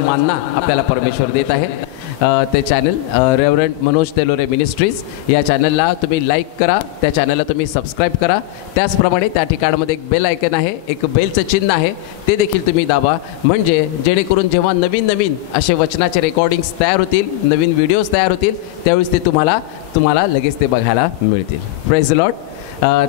मानना आपल्याला परमेश्वर देत आहे। ते channel reverend Manoj Telore ministries या चॅनलला तुम्ही लाईक करा, त्या चॅनलला तुम्ही सबस्क्राईब करा। त्याचप्रमाणे त्या ठिकाणामध्ये एक बेल आयकन आहे, एक बेलचं चिन्ह आहे, ते देखील तुम्ही दाबा, म्हणजे जेणेकरून जेव्हा नवीन नवीन असे वचनाचे रेकॉर्डिंग्स तयार होतील, नवीन व्हिडिओज तयार होतील, त्यावेळेस ते तुम्हाला लगेच ते बघायला मिळतील। Praise the Lord.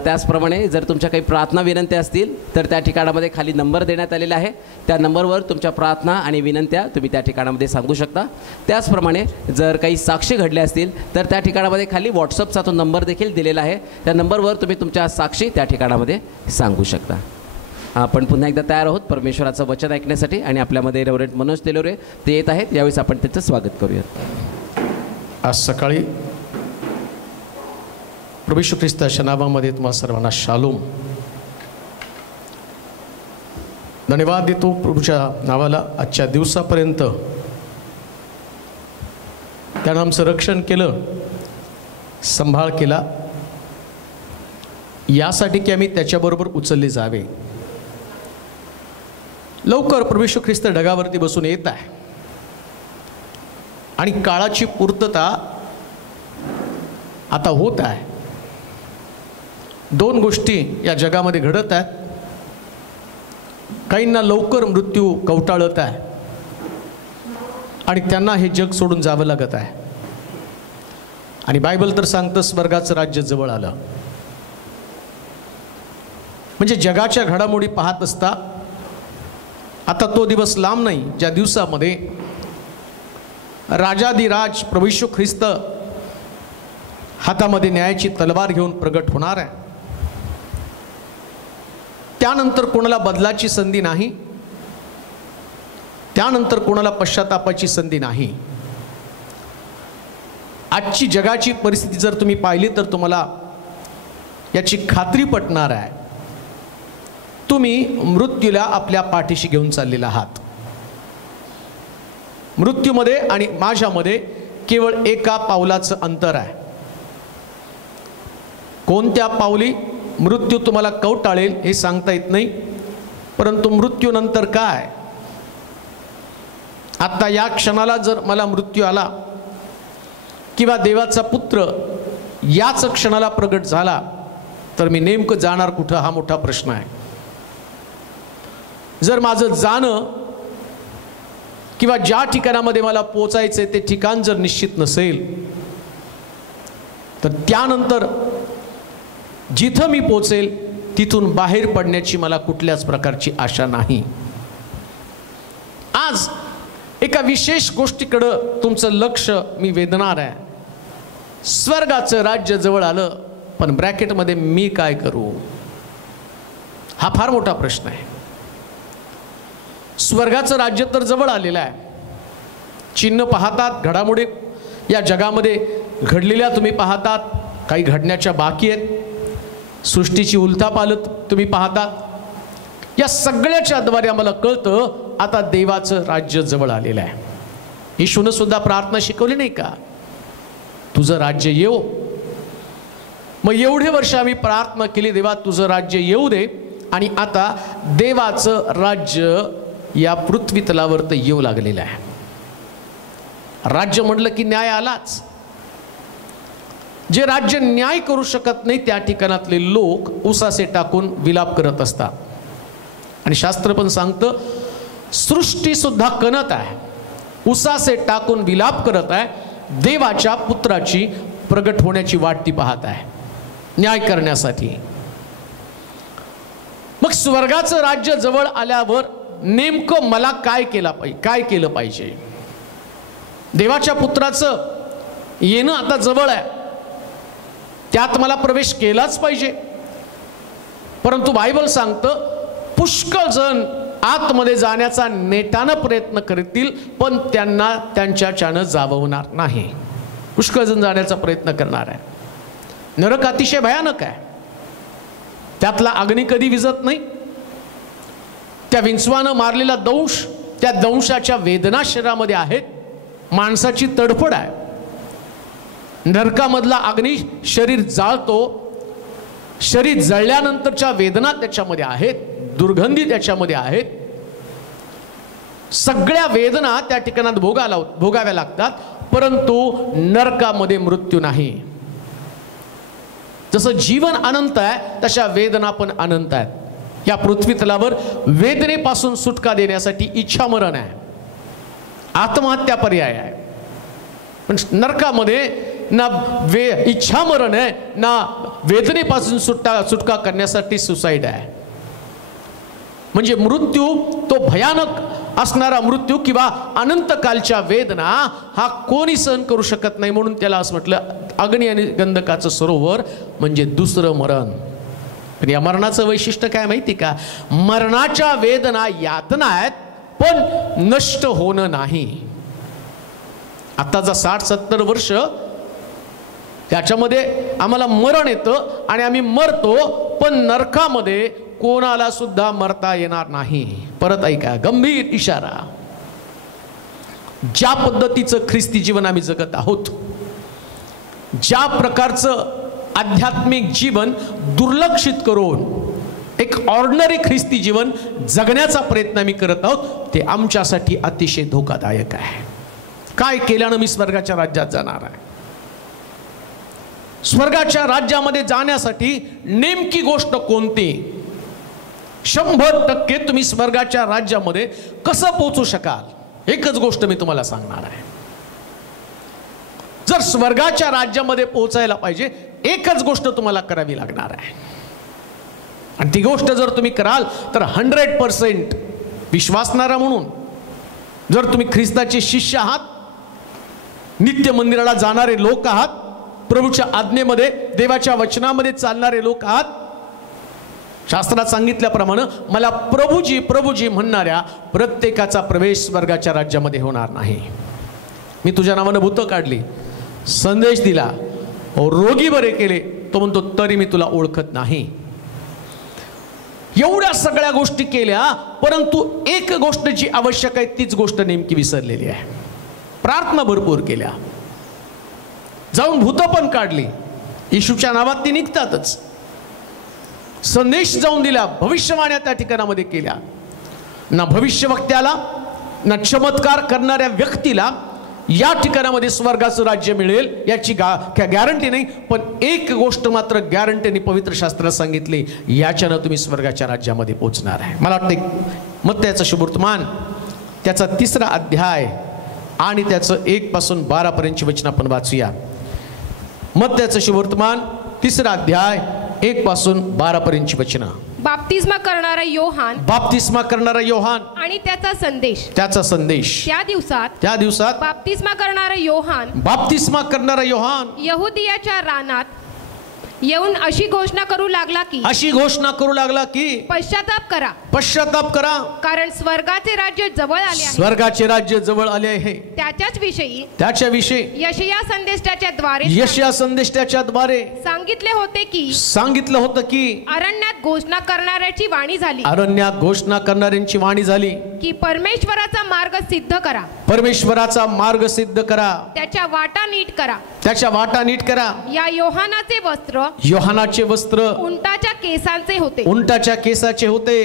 त्याचप्रमाणे जर तुमच्या काही प्रार्थना विनंत्या असतील तर त्या ठिकाणामध्ये खाली नंबर देण्यात आलेला आहे, त्या नंबरवर तुमच्या प्रार्थना आणि विनंत्या तुम्ही त्या ठिकाणामध्ये सांगू शकता। त्याचप्रमाणे जर काही साक्षी घडल्या असतील तर त्या ठिकाणामध्ये खाली व्हॉट्सअपचा तो नंबर देखील दिलेला आहे, त्या नंबरवर तुम्ही तुमच्या साक्षी त्या ठिकाणामध्ये सांगू शकता। आपण पुन्हा एकदा तयार आहोत परमेश्वराचं वचन ऐकण्यासाठी आणि आपल्यामध्ये रेव्हरंड मनोज तेलोरे ते येत आहेत, यावेळेस आपण त्याचं स्वागत करूयात। आज सकाळी प्रभू येशू ख्रिस्ताच्या नावामध्ये तुम्हाला सर्वांना शालोम। धन्यवाद देतो प्रभूच्या नावाला, आजच्या दिवसापर्यंत त्यानं आमचं रक्षण केलं, सांभाळ केला, यासाठी की आम्ही त्याच्याबरोबर उचलले जावे। लवकर प्रभू येशू ख्रिस्त ढगावरती बसून येत आहे आणि काळाची पूर्तता आता होत आहे। दोन गोष्टी या जगामध्ये घडत आहेत, काहींना लवकर मृत्यू कवटाळत आहे आणि त्यांना हे जग सोडून जावं लागत आहे, आणि बायबल तर सांगतं स्वर्गाचं राज्य जवळ आलं। म्हणजे जगाच्या घडामोडी पाहत असता आता तो दिवस लांब नाही ज्या दिवसामध्ये राजाधिराज प्रभू येशू ख्रिस्त हातामध्ये न्यायाची तलवार घेऊन प्रगट होणार आहे। त्यानंतर कोणाला बदलाची संधी नाही, त्यानंतर कोणाला पश्चातापाची संधी नाही। आजची जगाची परिस्थिती जर तुम्ही पाहिली तर तुम्हाला याची खात्री पटणार आहे, तुम्ही मृत्यूला आपल्या पाठीशी घेऊन चाललेला आहात। मृत्यूमध्ये आणि माझ्यामध्ये केवळ एका पावलाचं अंतर आहे। कोणत्या पावली मृत्यू तुम्हाला कवटाळेल हे सांगता येत नाही, परंतु मृत्यूनंतर काय, आता या क्षणाला जर मला मृत्यू आला किंवा देवाचा पुत्र याच क्षणाला प्रगट झाला तर मी नेमकं जाणार कुठं हा मोठा प्रश्न आहे। जर माझं जाणं किंवा ज्या ठिकाणामध्ये मला पोचायचं ते ठिकाण जर निश्चित नसेल तर त्यानंतर जिथं मी पोचेल तिथून बाहेर पडण्याची मला कुठल्याच प्रकारची आशा नाही। आज एका विशेष गोष्टीकडं तुमचं लक्ष मी वेधणार आहे। स्वर्गाचं राज्य जवळ आलं, पण ब्रॅकेटमध्ये मी काय करू, हा फार मोठा प्रश्न आहे। स्वर्गाचं राज्य तर जवळ आलेलं आहे, चिन्ह पाहतात, घडामोडी या जगामध्ये घडलेल्या तुम्ही पाहतात, काही घडण्याच्या बाकी आहेत, सृष्टीची उलथापालथ तुम्ही पाहतात। या सगळ्याच्या द्वारे आम्हाला कळतं आता देवाचं राज्य जवळ आलेलं आहे। येशूनं सुद्धा प्रार्थना शिकवली नाही का, तुझं राज्य येऊ। मग एवढे वर्ष आम्ही प्रार्थना केली, देवा तुझं राज्य येऊ दे, आणि आता देवाचं राज्य या पृथ्वी तलावर तर येऊ लागलेलं आहे। राज्य म्हटलं की न्याय आलाच। जे राज्य न्याय करू शकत नाही त्या ठिकाणातले लोक उसासे टाकून विलाप करत असतात, आणि शास्त्र पण सांगतं सृष्टी सुद्धा कणत आहे, उसासे टाकून विलाप करत आहे, देवाच्या पुत्राची प्रगट होण्याची वाट ती पाहत आहे न्याय करण्यासाठी। मग स्वर्गाचं राज्य जवळ आल्यावर नेमकं मला काय केलं पाहिजे? देवाच्या पुत्राचं येणं आता जवळ आहे, त्यात मला प्रवेश केलाच पाहिजे। परंतु बायबल सांगतं पुष्कळ जण आतमध्ये जाण्याचा नेटानं प्रयत्न करतील, पण त्यांना त्यांच्याच्यानं जाववणार नाही। पुष्कळ जण जाण्याचा प्रयत्न करणार आहे। नरक अतिशय भयानक आहे, त्यातला अग्नी कधी विझत नाही। त्या विंचवानं मारलेला दंश, त्या दंशाच्या वेदना शरीरामध्ये आहेत, माणसाची तडफड आहे। नरकामधला अग्नी शरीर जाळतो, शरीर जळल्यानंतरच्या वेदना त्याच्यामध्ये आहेत, दुर्गंधी त्याच्यामध्ये आहेत। सगळ्या वेदना त्या ठिकाणात भोगाव्या लागतात, परंतु नरकामध्ये मृत्यू नाही. जसं जीवन अनंत आहे तशा वेदना पण अनंत आहेत. या पृथ्वी तलावर वेदनेपासून सुटका देण्यासाठी इच्छा मरण आहे, आत्महत्या पर्याय आहे. पण नरकामध्ये ना इच्छा मरण आहे, ना वेदनेपासून सुटका करण्यासाठी सुसाईड आहे. म्हणजे मृत्यू तो भयानक असणारा मृत्यू किंवा अनंत कालच्या वेदना हा कोणी सहन करू शकत नाही. म्हणून त्याला असं म्हटलं अग्नी आणि गंधकाचं सरोवर म्हणजे दुसरं मरण. पण या मरणाचं वैशिष्ट्य काय माहिती का? मरणाच्या वेदना यातना आहेत पण नष्ट होणं नाही. आताचा 60-70 वर्ष त्याच्यामध्ये आम्हाला मरण येतं आणि आम्ही मरतो, पण नरकामध्ये कोणाला सुद्धा मरता येणार नाही. परत ऐका, गंभीर इशारा. ज्या पद्धतीचं ख्रिस्ती जीवन आम्ही जगत आहोत, ज्या प्रकारचं आध्यात्मिक जीवन दुर्लक्षित करून एक ऑर्डिनरी ख्रिस्ती जीवन जगण्याचा प्रयत्न आम्ही करत आहोत, ते आमच्यासाठी अतिशय धोकादायक आहे. काय केल्यानं मी स्वर्गाच्या राज्यात जाणार आहे? स्वर्गाच्या राज्यामध्ये जाण्यासाठी नेमकी गोष्ट कोणती? 100% तुम्ही स्वर्गाच्या राज्यामध्ये कसं पोहोचू शकाल? एकच गोष्ट मी तुम्हाला सांगणार आहे. जर स्वर्गाच्या राज्यामध्ये पोहोचायला पाहिजे, एकच गोष्ट तुम्हाला करावी लागणार आहे. आणि ती गोष्ट जर तुम्ही कराल तर 100% विश्वासणारा म्हणून, जर तुम्ही ख्रिस्ताचे शिष्य आहात, नित्य मंदिराला जाणारे लोक आहात, प्रभूच्या आज्ञेमध्ये देवाच्या वचनामध्ये चालणारे लोक आहात, शास्त्रात सांगितल्याप्रमाणे मला प्रभूजी प्रभूजी म्हणणाऱ्या प्रत्येकाचा प्रवेश स्वर्गाच्या राज्यामध्ये होणार नाही. मी तुझ्या नावानं भूतं काढली, संदेश दिला, रोगी बरे केले, तो म्हणतो तरी मी तुला ओळखत नाही. एवढ्या सगळ्या गोष्टी केल्या, परंतु एक गोष्ट जी आवश्यक आहे तीच गोष्ट नेमकी विसरलेली आहे. प्रार्थना भरपूर केल्या, जाऊन भूतं पण काढली, येशूच्या नावात ती निघतातच. संदेश जाऊन दिला, भविष्यवाण्या त्या ठिकाणामध्ये केल्या. ना भविष्यवक्त्याला ना चमत्कार करणाऱ्या व्यक्तीला या ठिकाणामध्ये स्वर्गाचं राज्य मिळेल याची गॅरंटी नाही. पण एक गोष्ट मात्र गॅरंटीने पवित्र शास्त्रात सांगितली, याच्यानं तुम्ही स्वर्गाच्या राज्यामध्ये पोहोचणार आहे. मला वाटतं मत्तयाचं शुभवर्तमान त्याचा 3रा अध्याय आणि त्याचं 1 पासून 12 पर्यंतची वचन आपण वाचूया. मत्तयाचं शुभवर्तमान 3रा अध्याय 1 पासून 12 पर्यंतची वचन. बाप्तिस्मा करणारा योहान आणि त्याचा संदेश. त्या दिवसात बाप्तिस्मा करणारा योहान यहुदियाच्या रानात येऊन अशी घोषणा करू लागला की पश्चाताप करा, कारण स्वर्गाचे राज्य जवळ आले आहे. त्याच्या विषयी यशाया संदेष्टाच्या द्वारे सांगितले होते की अरण्यात घोषणा करणाऱ्यांची वाणी झाली की परमेश्वराचा मार्ग सिद्ध करा, त्याच्या वाटा नीट करा. या योहानाचे वस्त्र उंटाच्या केसांचे होते.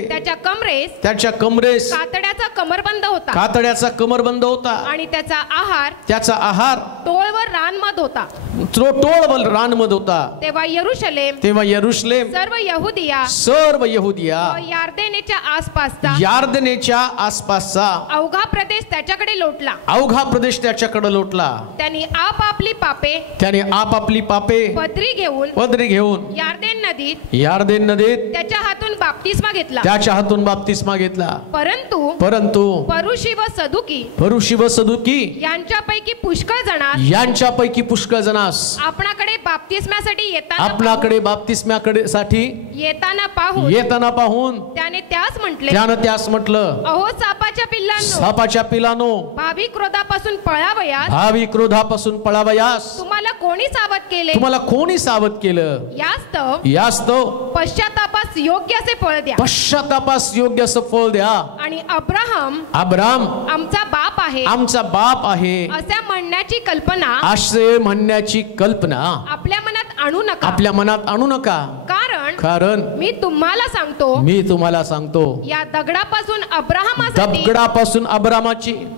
त्याच्या कमरेस कातड्याचा कमरबंद होता आणि त्याचा आहार टोळवर रानमध होता. तेव्हा यरुशलेम सर्व यहुदिया यार्देनेच्या आसपासचा अवघा प्रदेश त्याच्याकडे लोटला. त्यांनी आपापली पापे पदरी घेऊन यार्देन नदीत त्याच्या हातून बाप्तिस्मा घेतला. परंतु परुषी व सदुकी यांच्यापैकी पुष्कळ जणास आपणाकडे बाप्तिस्म्यासाठी येताना पाहून त्याने त्यास म्हटलं, अहो सापाच्या पिलानो, भावी क्रोधापासून पळावयास तुम्हाला कोणी सावध केलं? यास्तव पश्चातापास योग्य असे फळ द्या. आणि अब्राहम आमचा बाप आहे असे म्हणण्याची कल्पना आपल्या मनात आणू नका. कारण मी तुम्हाला सांगतो या दगडापासून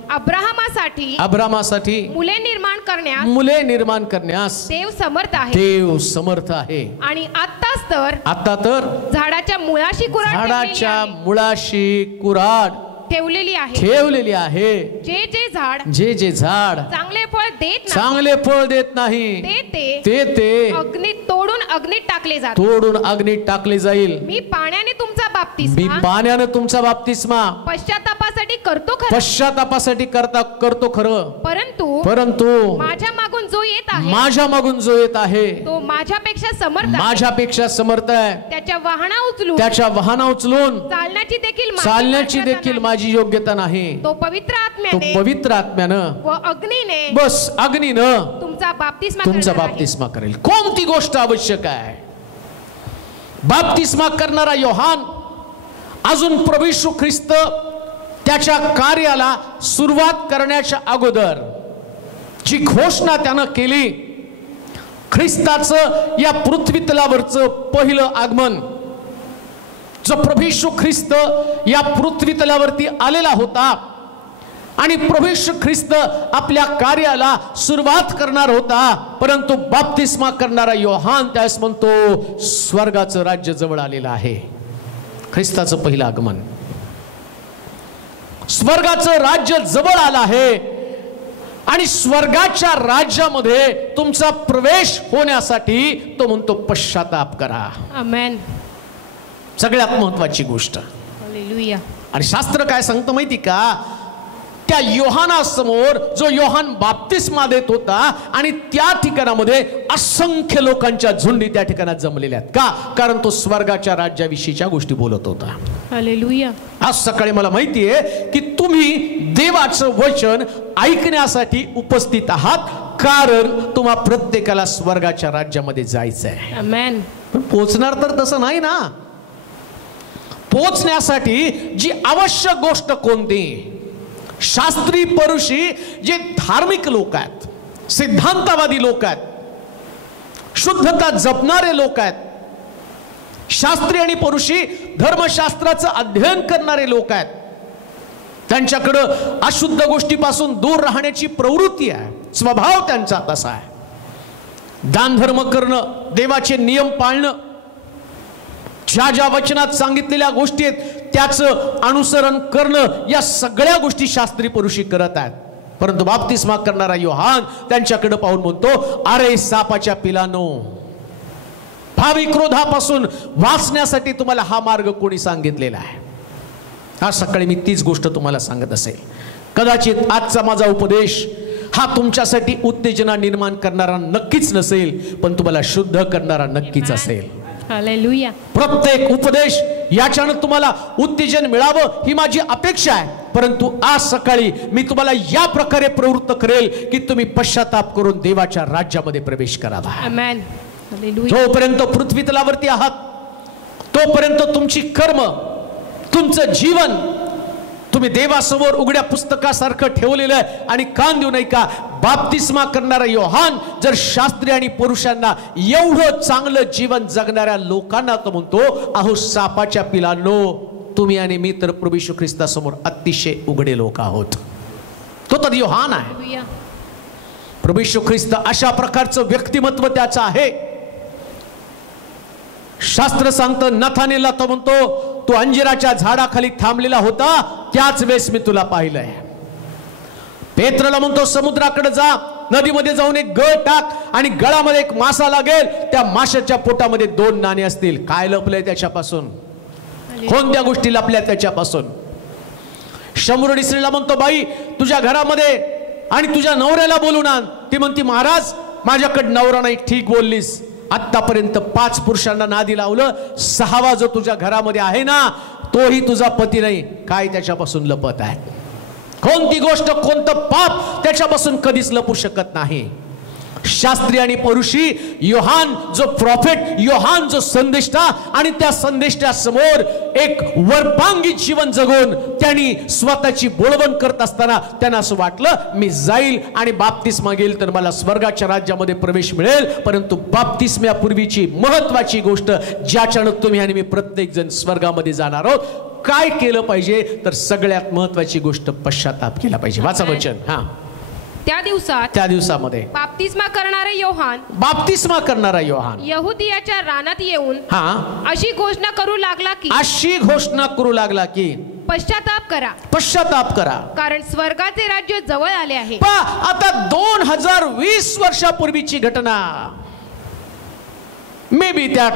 अब्राहमासाठी मुले निर्माण करण्यास देव समर्थ आहे आणि आता तर झाडाच्या मुळाशी कुऱ्हाड ठेवलेली आहे जे झाड चांगले फळ देत नाही ते तोडून अग्नीत टाकले जाईल. मी पाण्याने तुमचा बाप्तिस्मा पश्चातापासाठी करतो खरं, परंतु माझ्या मागून जो येत आहे तो माझ्यापेक्षा समर्थ आहे. त्याच्या वाहना उचलून चालण्याची देखील माझी योग्यता नाही. तो पवित्र आत्म्यानं व अग्नीनं तुमचा बाप्तिस्मा करेल. कोणती गोष्ट आवश्यक आहे? बाप्तिस्मा करणारा योहान अजून प्रभू येशू ख्रिस्त त्याच्या कार्याला सुरुवात करण्याच्या अगोदर जी घोषणा त्यानं केली, ख्रिस्ताचं या पृथ्वी तलावरचं पहिलं आगमन, जो प्रभू येशू ख्रिस्त या पृथ्वी तलावरती आलेला होता आणि प्रभू येशू ख्रिस्त आपल्या कार्याला सुरुवात करणार होता, परंतु बाप्तिस्मा करणारा योहान त्यास म्हणतो स्वर्गाचं राज्य जवळ आलेलं आहे. ख्रिस्ताचं पहिलं आगमन, स्वर्गाचं राज्य जवळ आलं आहे आणि स्वर्गाच्या राज्यामध्ये तुमचा प्रवेश होण्यासाठी तो म्हणतो पश्चाताप करा. आमेन. सगळ्यात महत्वाची गोष्ट. हालेलुया. आणि शास्त्र काय सांगतं माहिती का? त्या योहानासमोर जो योहान बाप्तिस्मा देत होता आणि त्या ठिकाणामध्ये असंख्य लोकांच्या झुंडी त्या ठिकाणात जमलेल्या आहेत. का? कारण तो स्वर्गाच्या राज्याविषयीच्या गोष्टी बोलत होता. हालेलुया. आज सकाळी मला माहिती आहे की तुम्ही देवाचं वचन ऐकण्यासाठी उपस्थित आहात, कारण तुम्हा प्रत्येकाला स्वर्गाच्या राज्यामध्ये जायचं आहे. आमेन. पण पोहोचणार तर तसं नाही ना. पोहोचण्यासाठी जी आवश्यक गोष्ट कोणती? शास्त्री परुषी जे धार्मिक लोक आहेत, सिद्धांतवादी लोक आहेत, शुद्धता जपणारे लोक आहेत, शास्त्री आणि परुषी धर्मशास्त्राचं अध्ययन करणारे लोक आहेत, त्यांच्याकडं अशुद्ध गोष्टीपासून दूर राहण्याची प्रवृत्ती आहे, स्वभाव त्यांचा तसा आहे. दानधर्म करणं, देवाचे नियम पाळणं, ज्या ज्या वचनात सांगितलेल्या गोष्टी आहेत त्याचं अनुसरण करणं, या सगळ्या गोष्टी शास्त्री पुरुषी करत आहेत. परंतु बाप्तिस्मा करणारा योहान त्यांच्याकडे पाहून म्हणतो, अरे सापाच्या पिलानो, भावी क्रोधापासून वाचण्यासाठी तुम्हाला हा मार्ग कोणी सांगितलेला आहे? आज सकाळी मी तीच गोष्ट तुम्हाला सांगत असेल. कदाचित आजचा माझा उपदेश हा तुमच्यासाठी उत्तेजना निर्माण करणारा नक्कीच नसेल, पण तुम्हाला शुद्ध करणारा नक्कीच असेल. हालेलुया. प्रत्येक उपदेश याच्यानं तुम्हाला उत्तेजन मिळावं ही माझी अपेक्षा आहे, परंतु आज सकाळी मी तुम्हाला या प्रकारे प्रवृत्त करेल की तुम्ही पश्चाताप करून देवाच्या राज्यामध्ये प्रवेश करावा. आमेन. हालेलुया. जोपर्यंत पृथ्वी तलावरती आहात तोपर्यंत तुमची कर्म, तुमचं जीवन तुम्ही देवासमोर उघड्या पुस्तकासारखं ठेवलेलं आहे. आणि कान देऊ नये का? बाप्तिस्मा करणारा योहान जर शास्त्री आणि पुरुषांना, एवढं चांगलं जीवन जगणाऱ्या लोकांना तो म्हणतो, अहो सापाच्या पिलांनो, तुम्ही आणि मी तर प्रभू येशू ख्रिस्तासमोर अतिशय उघडे लोक आहोत. तो तर योहान आहे. प्रभू येशू ख्रिस्त अशा प्रकारचं व्यक्तिमत्व त्याचं आहे. शास्त्र सांगतं, नथानेलला तो म्हणतो, तू अंजिराच्या झाडाखाली थांबलेला होता त्याच वेळेस मी तुला पाहिलंय. पेत्रला म्हणतो, समुद्राकडे जा, नदीमध्ये जाऊन एक गळ टाक आणि गळामध्ये एक मासा लागेल, त्या माशाच्या पोटामध्ये 2 नाणे असतील. काय लपलंय त्याच्यापासून? कोणत्या गोष्टी लपल्या त्याच्यापासून? शंभरुडी स्त्रीला म्हणतो, बाई तुझ्या घरामध्ये आणि तुझ्या नवऱ्याला बोलून आण. ती म्हणती, महाराज माझ्याकडे नवरा नाही. ठीक बोललीस. आतापर्यंत 5 पुरुषांना नादी लावलं, 6वा जो तुझ्या घरामध्ये आहे ना, तोही तुझा पती नाही. काय त्याच्यापासून लपत आहे? कोणती गोष्ट, कोणतं पाप त्याच्यापासून कधीच लपू शकत नाही. शास्त्री आणि परुषी योहान जो प्रॉफेट, योहान जो संदेष्टा, आणि त्या संदेष्टा समोर एक वरपांगी जीवन जगून त्यांनी स्वतःची बोलवण करत असताना त्यांना असं वाटलं मी जाईल आणि बाप्तिस्मा घेईल तर मला स्वर्गाच्या राज्यामध्ये प्रवेश मिळेल. परंतु बाप्तिस्म्यापूर्वीची महत्वाची गोष्ट ज्याच्यानं तुम्ही आणि मी प्रत्येक जण स्वर्गामध्ये जाणार आहोत, काय केलं पाहिजे तर सगळ्यात महत्वाची गोष्ट पश्चाताप केला पाहिजे. वाचा वचन. त्या दिवसामध्ये बाप्तिस्मा करणारा योहान यहुदियाच्या रानात येऊन अशी घोषणा करू लागला की पश्चाताप करा कारण स्वर्गाचे राज्य जवळ आले आहे. आता 2020 वर्षापूर्वीची घटना, मे बी त्यात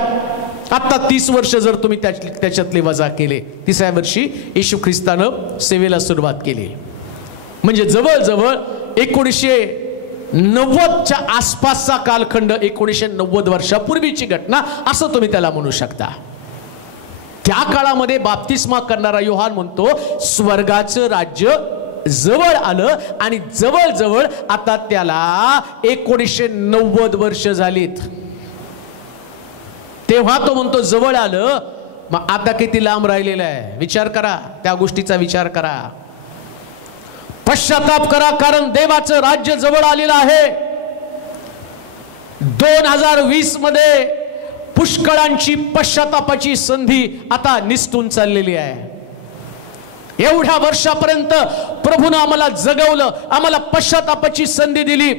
आता 30 वर्ष जर तुम्ही त्याच्यातले वजा केले, 30व्या वर्षी येशू ख्रिस्तानं सेवेला सुरुवात केली. म्हणजे जवळजवळ 1990च्या आसपासचा कालखंड, 1990 वर्षापूर्वीची घटना असं तुम्ही त्याला म्हणू शकता. त्या काळामध्ये बाप्तिस्मा करणारा योहान म्हणतो स्वर्गाचं राज्य जवळ आलं आणि जवळजवळ आता त्याला 1990 वर्ष झालीत. तेव्हा तो म्हणतो जवळ आलं, मग आता किती लांब राहिलेलं आहे. विचार करा, त्या गोष्टीचा विचार करा. पश्चाताप करा कारण देवाचं राज्य जवळ आलेलं आहे. 2020 मध्ये पुष्कळांची पश्चातापाची संधी आता निसटून चाललेली आहे. एवढ्या वर्षापर्यंत प्रभूनं आम्हाला जगवलं, आम्हाला पश्चातापाची संधी दिली.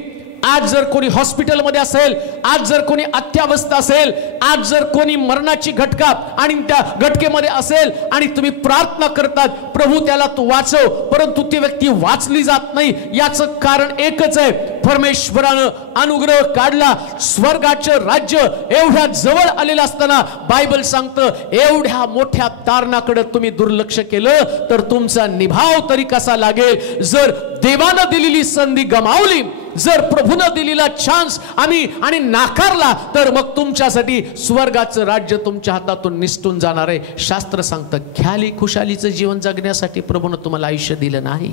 आज जर कोणी हॉस्पिटलमध्ये असेल, आज जर कोणी अत्यावस्था असेल, आज जर कोणी मरणाची घटका आणि त्या घटकेमध्ये असेल आणि तुम्ही प्रार्थना करतात प्रभू त्याला तू वाचव, परंतु ती व्यक्ती वाचली जात नाही, याचं कारण एकच आहे, परमेश्वरानं अनुग्रह काढला. स्वर्गाचं राज्य एवढ्या जवळ आलेलं असताना बायबल सांगतं एवढ्या मोठ्या तारणाकडे तुम्ही दुर्लक्ष केलं तर तुमचा निभाव तरी कसा लागेल. जर देवानं दिलेली संधी गमावली, जर प्रभूनं दिलेला चान्स आणि नाकारला तर मग तुमच्यासाठी स्वर्गाचं राज्य तुमच्या हातातून निसटून जाणार आहे. शास्त्र सांगतं ख्याली खुशालीचं जीवन जगण्यासाठी प्रभूनं तुम्हाला आयुष्य दिलं नाही.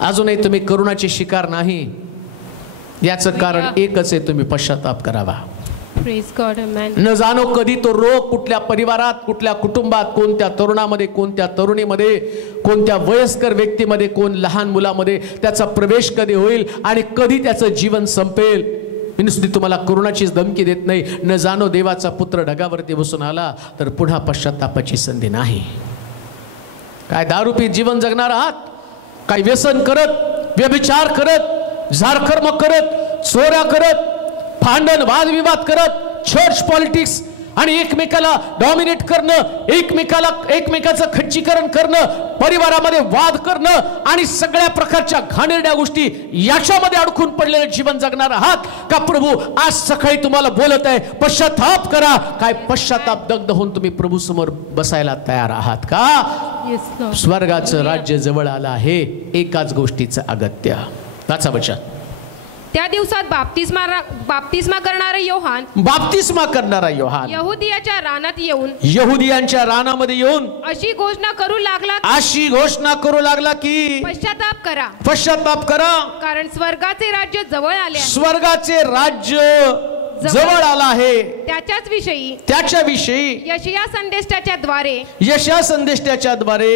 अजूनही तुम्ही करुणाचे शिकार नाही, याचं कारण एकच आहे, तुम्ही पश्चाताप करावा. न जाणो कधी तो रोग कुठल्या परिवारात, कुठल्या कुटुंबात, कोणत्या तरुणामध्ये, कोणत्या तरुणीमध्ये, कोणत्या वयस्कर व्यक्तीमध्ये, कोण लहान मुलामध्ये त्याचा प्रवेश कधी होईल आणि कधी त्याचं जीवन संपेल. मी नुसती तुम्हाला करुणाचीच धमकी देत नाही. न जाणो देवाचा पुत्र ढगावरती बसून आला तर पुन्हा पश्चातापाची संधी नाही. काय दारू पीत जीवन जगणार आहात, काय व्यसन करत, व्यभिचार करत, झारखर्म करत, चोऱ्या करत, भांडण वादविवाद करत, चर्च पॉलिटिक्स आणि एकमेकाला डॉमिनेट करणं, एकमेकाचं खच्चीकरण करणं, परिवारामध्ये वाद करणं आणि सगळ्या प्रकारच्या घाणेरड्या गोष्टी याच्यामध्ये अडकून पडलेलं जीवन जगणार आहात का? प्रभू आज सकाळी तुम्हाला बोलत आहे पश्चाताप करा. काय पश्चाताप दग्ध होऊन तुम्ही प्रभू समोर बसायला तयार आहात का? स्वर्गाचं राज्य जवळ आलं आहे, एकाच गोष्टीचं अगत्य. वाचा वचन. त्या दिवसात बाप्तिस्मा करणारा योहान यहुदियाच्या रानामध्ये येऊन अशी घोषणा करू लागला की पश्चाताप करा कारण स्वर्गाचे राज्य जवळ आले आहे. स्वर्गाचे राज्य जवळ आला आहे. त्याच्या विषयी यशाया संदेष्टाच्या द्वारे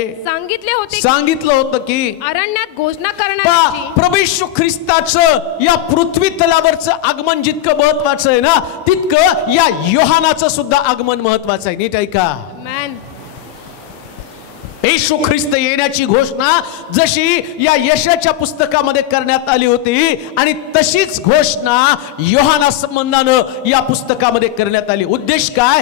सांगितलं होतं की अरण्यात घोषणा करणाऱ्याची प्रभू येशू ख्रिस्ताचं या पृथ्वी तलावरचं आगमन जितकं महत्वाचं आहे ना, तितकं या योहानाचं सुद्धा आगमन महत्वाचं आहे. नीट ऐका. येशू ख्रिस्त येण्याची घोषणा जशी या यशाच्या पुस्तकामध्ये करण्यात आली होती आणि तशीच घोषणा योहाना संबंधानं या पुस्तकामध्ये करण्यात आली. उद्देश काय?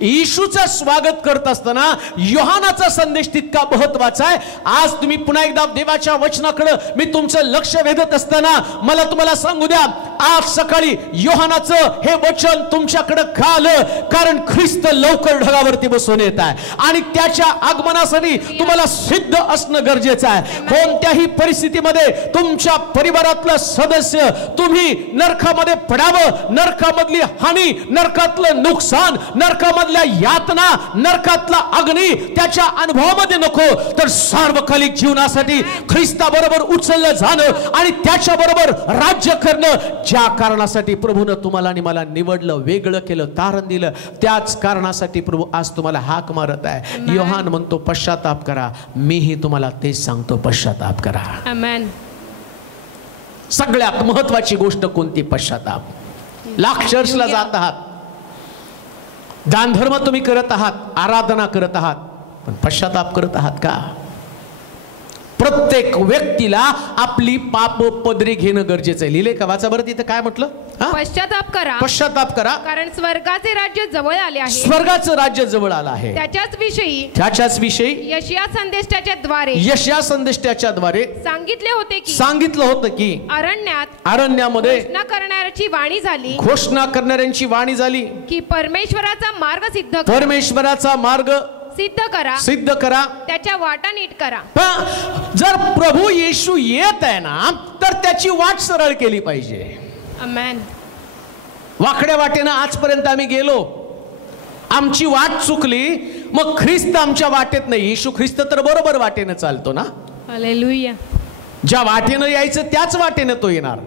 येशूचं स्वागत करत असताना योहानाचा संदेश तितका महत्वाचा आहे. आज तुम्ही पुन्हा एकदा देवाच्या वचनाकडे मी तुमचं लक्ष वेधत असताना मला तुम्हाला सांगू द्या, आज सकाळी योहानाचं हे वचन तुमच्याकडे का आलं? कारण ख्रिस्त लवकर ढगावरती बसून येत आहे आणि त्याच्या आगमनासाठी तुम्हाला सिद्ध असणं गरजेचं आहे. कोणत्याही परिस्थितीमध्ये तुमच्या परिवारातलं सदस्य तुम्ही नरकामध्ये पडावं, नरकामधली हानी, नरकातलं नुकसान, नरकामधल्या यातना, नरकातला अग्नी त्याच्या अनुभवामध्ये नको, तर सार्वकालिक जीवनासाठी ख्रिस्ताबरोबर उचललं जाणं आणि त्याच्या बरोबर राज्य करणं, ज्या कारणासाठी प्रभूनं तुम्हाला आणि मला निवडलं, वेगळं केलं, तारण दिलं, त्याच कारणासाठी प्रभू आज तुम्हाला हाक मारत आहे. योहान म्हणतो पश्चाताप करा. मीही तुम्हाला तेच सांगतो, पश्चाताप करा. आमेन. सगळ्यात महत्वाची गोष्ट कोणती? पश्चाताप. लाख चर्चला जात आहात, दानधर्म तुम्ही करत आहात, आराधना करत आहात, पण पश्चाताप करत आहात का? प्रत्येक व्यक्तीला आपली पाप पदरी घेणं गरजेचं आहे. लिहिले का? वाचा बरं तिथे काय म्हटलं? पश्चाताप करा, पश्चाताप करा, कारण स्वर्गाचे राज्य जवळ आले आहे. स्वर्गाचं राज्य जवळ आलं आहे. त्याच्याच विषयी यशया संदेष्टाच्या द्वारे सांगितलं होतं की अरण्यामध्ये घोषणा करणाऱ्यांची वाणी झाली की परमेश्वराचा मार्ग सिद्ध करा, त्याच्या वाटा नीट करा. जर प्रभू येशू येत आहे ना, तर त्याची वाट सरळ केली पाहिजे. आमेन. वाकड्या वाटेनं आजपर्यंत आम्ही गेलो, आमची वाट चुकली, मग ख्रिस्त आमच्या वाटेत नाही. येशू ख्रिस्त तर बरोबर वाटेनं चालतो ना. हालेलुया. ज्या वाटेनं यायचं त्याच वाटेनं तो येणार.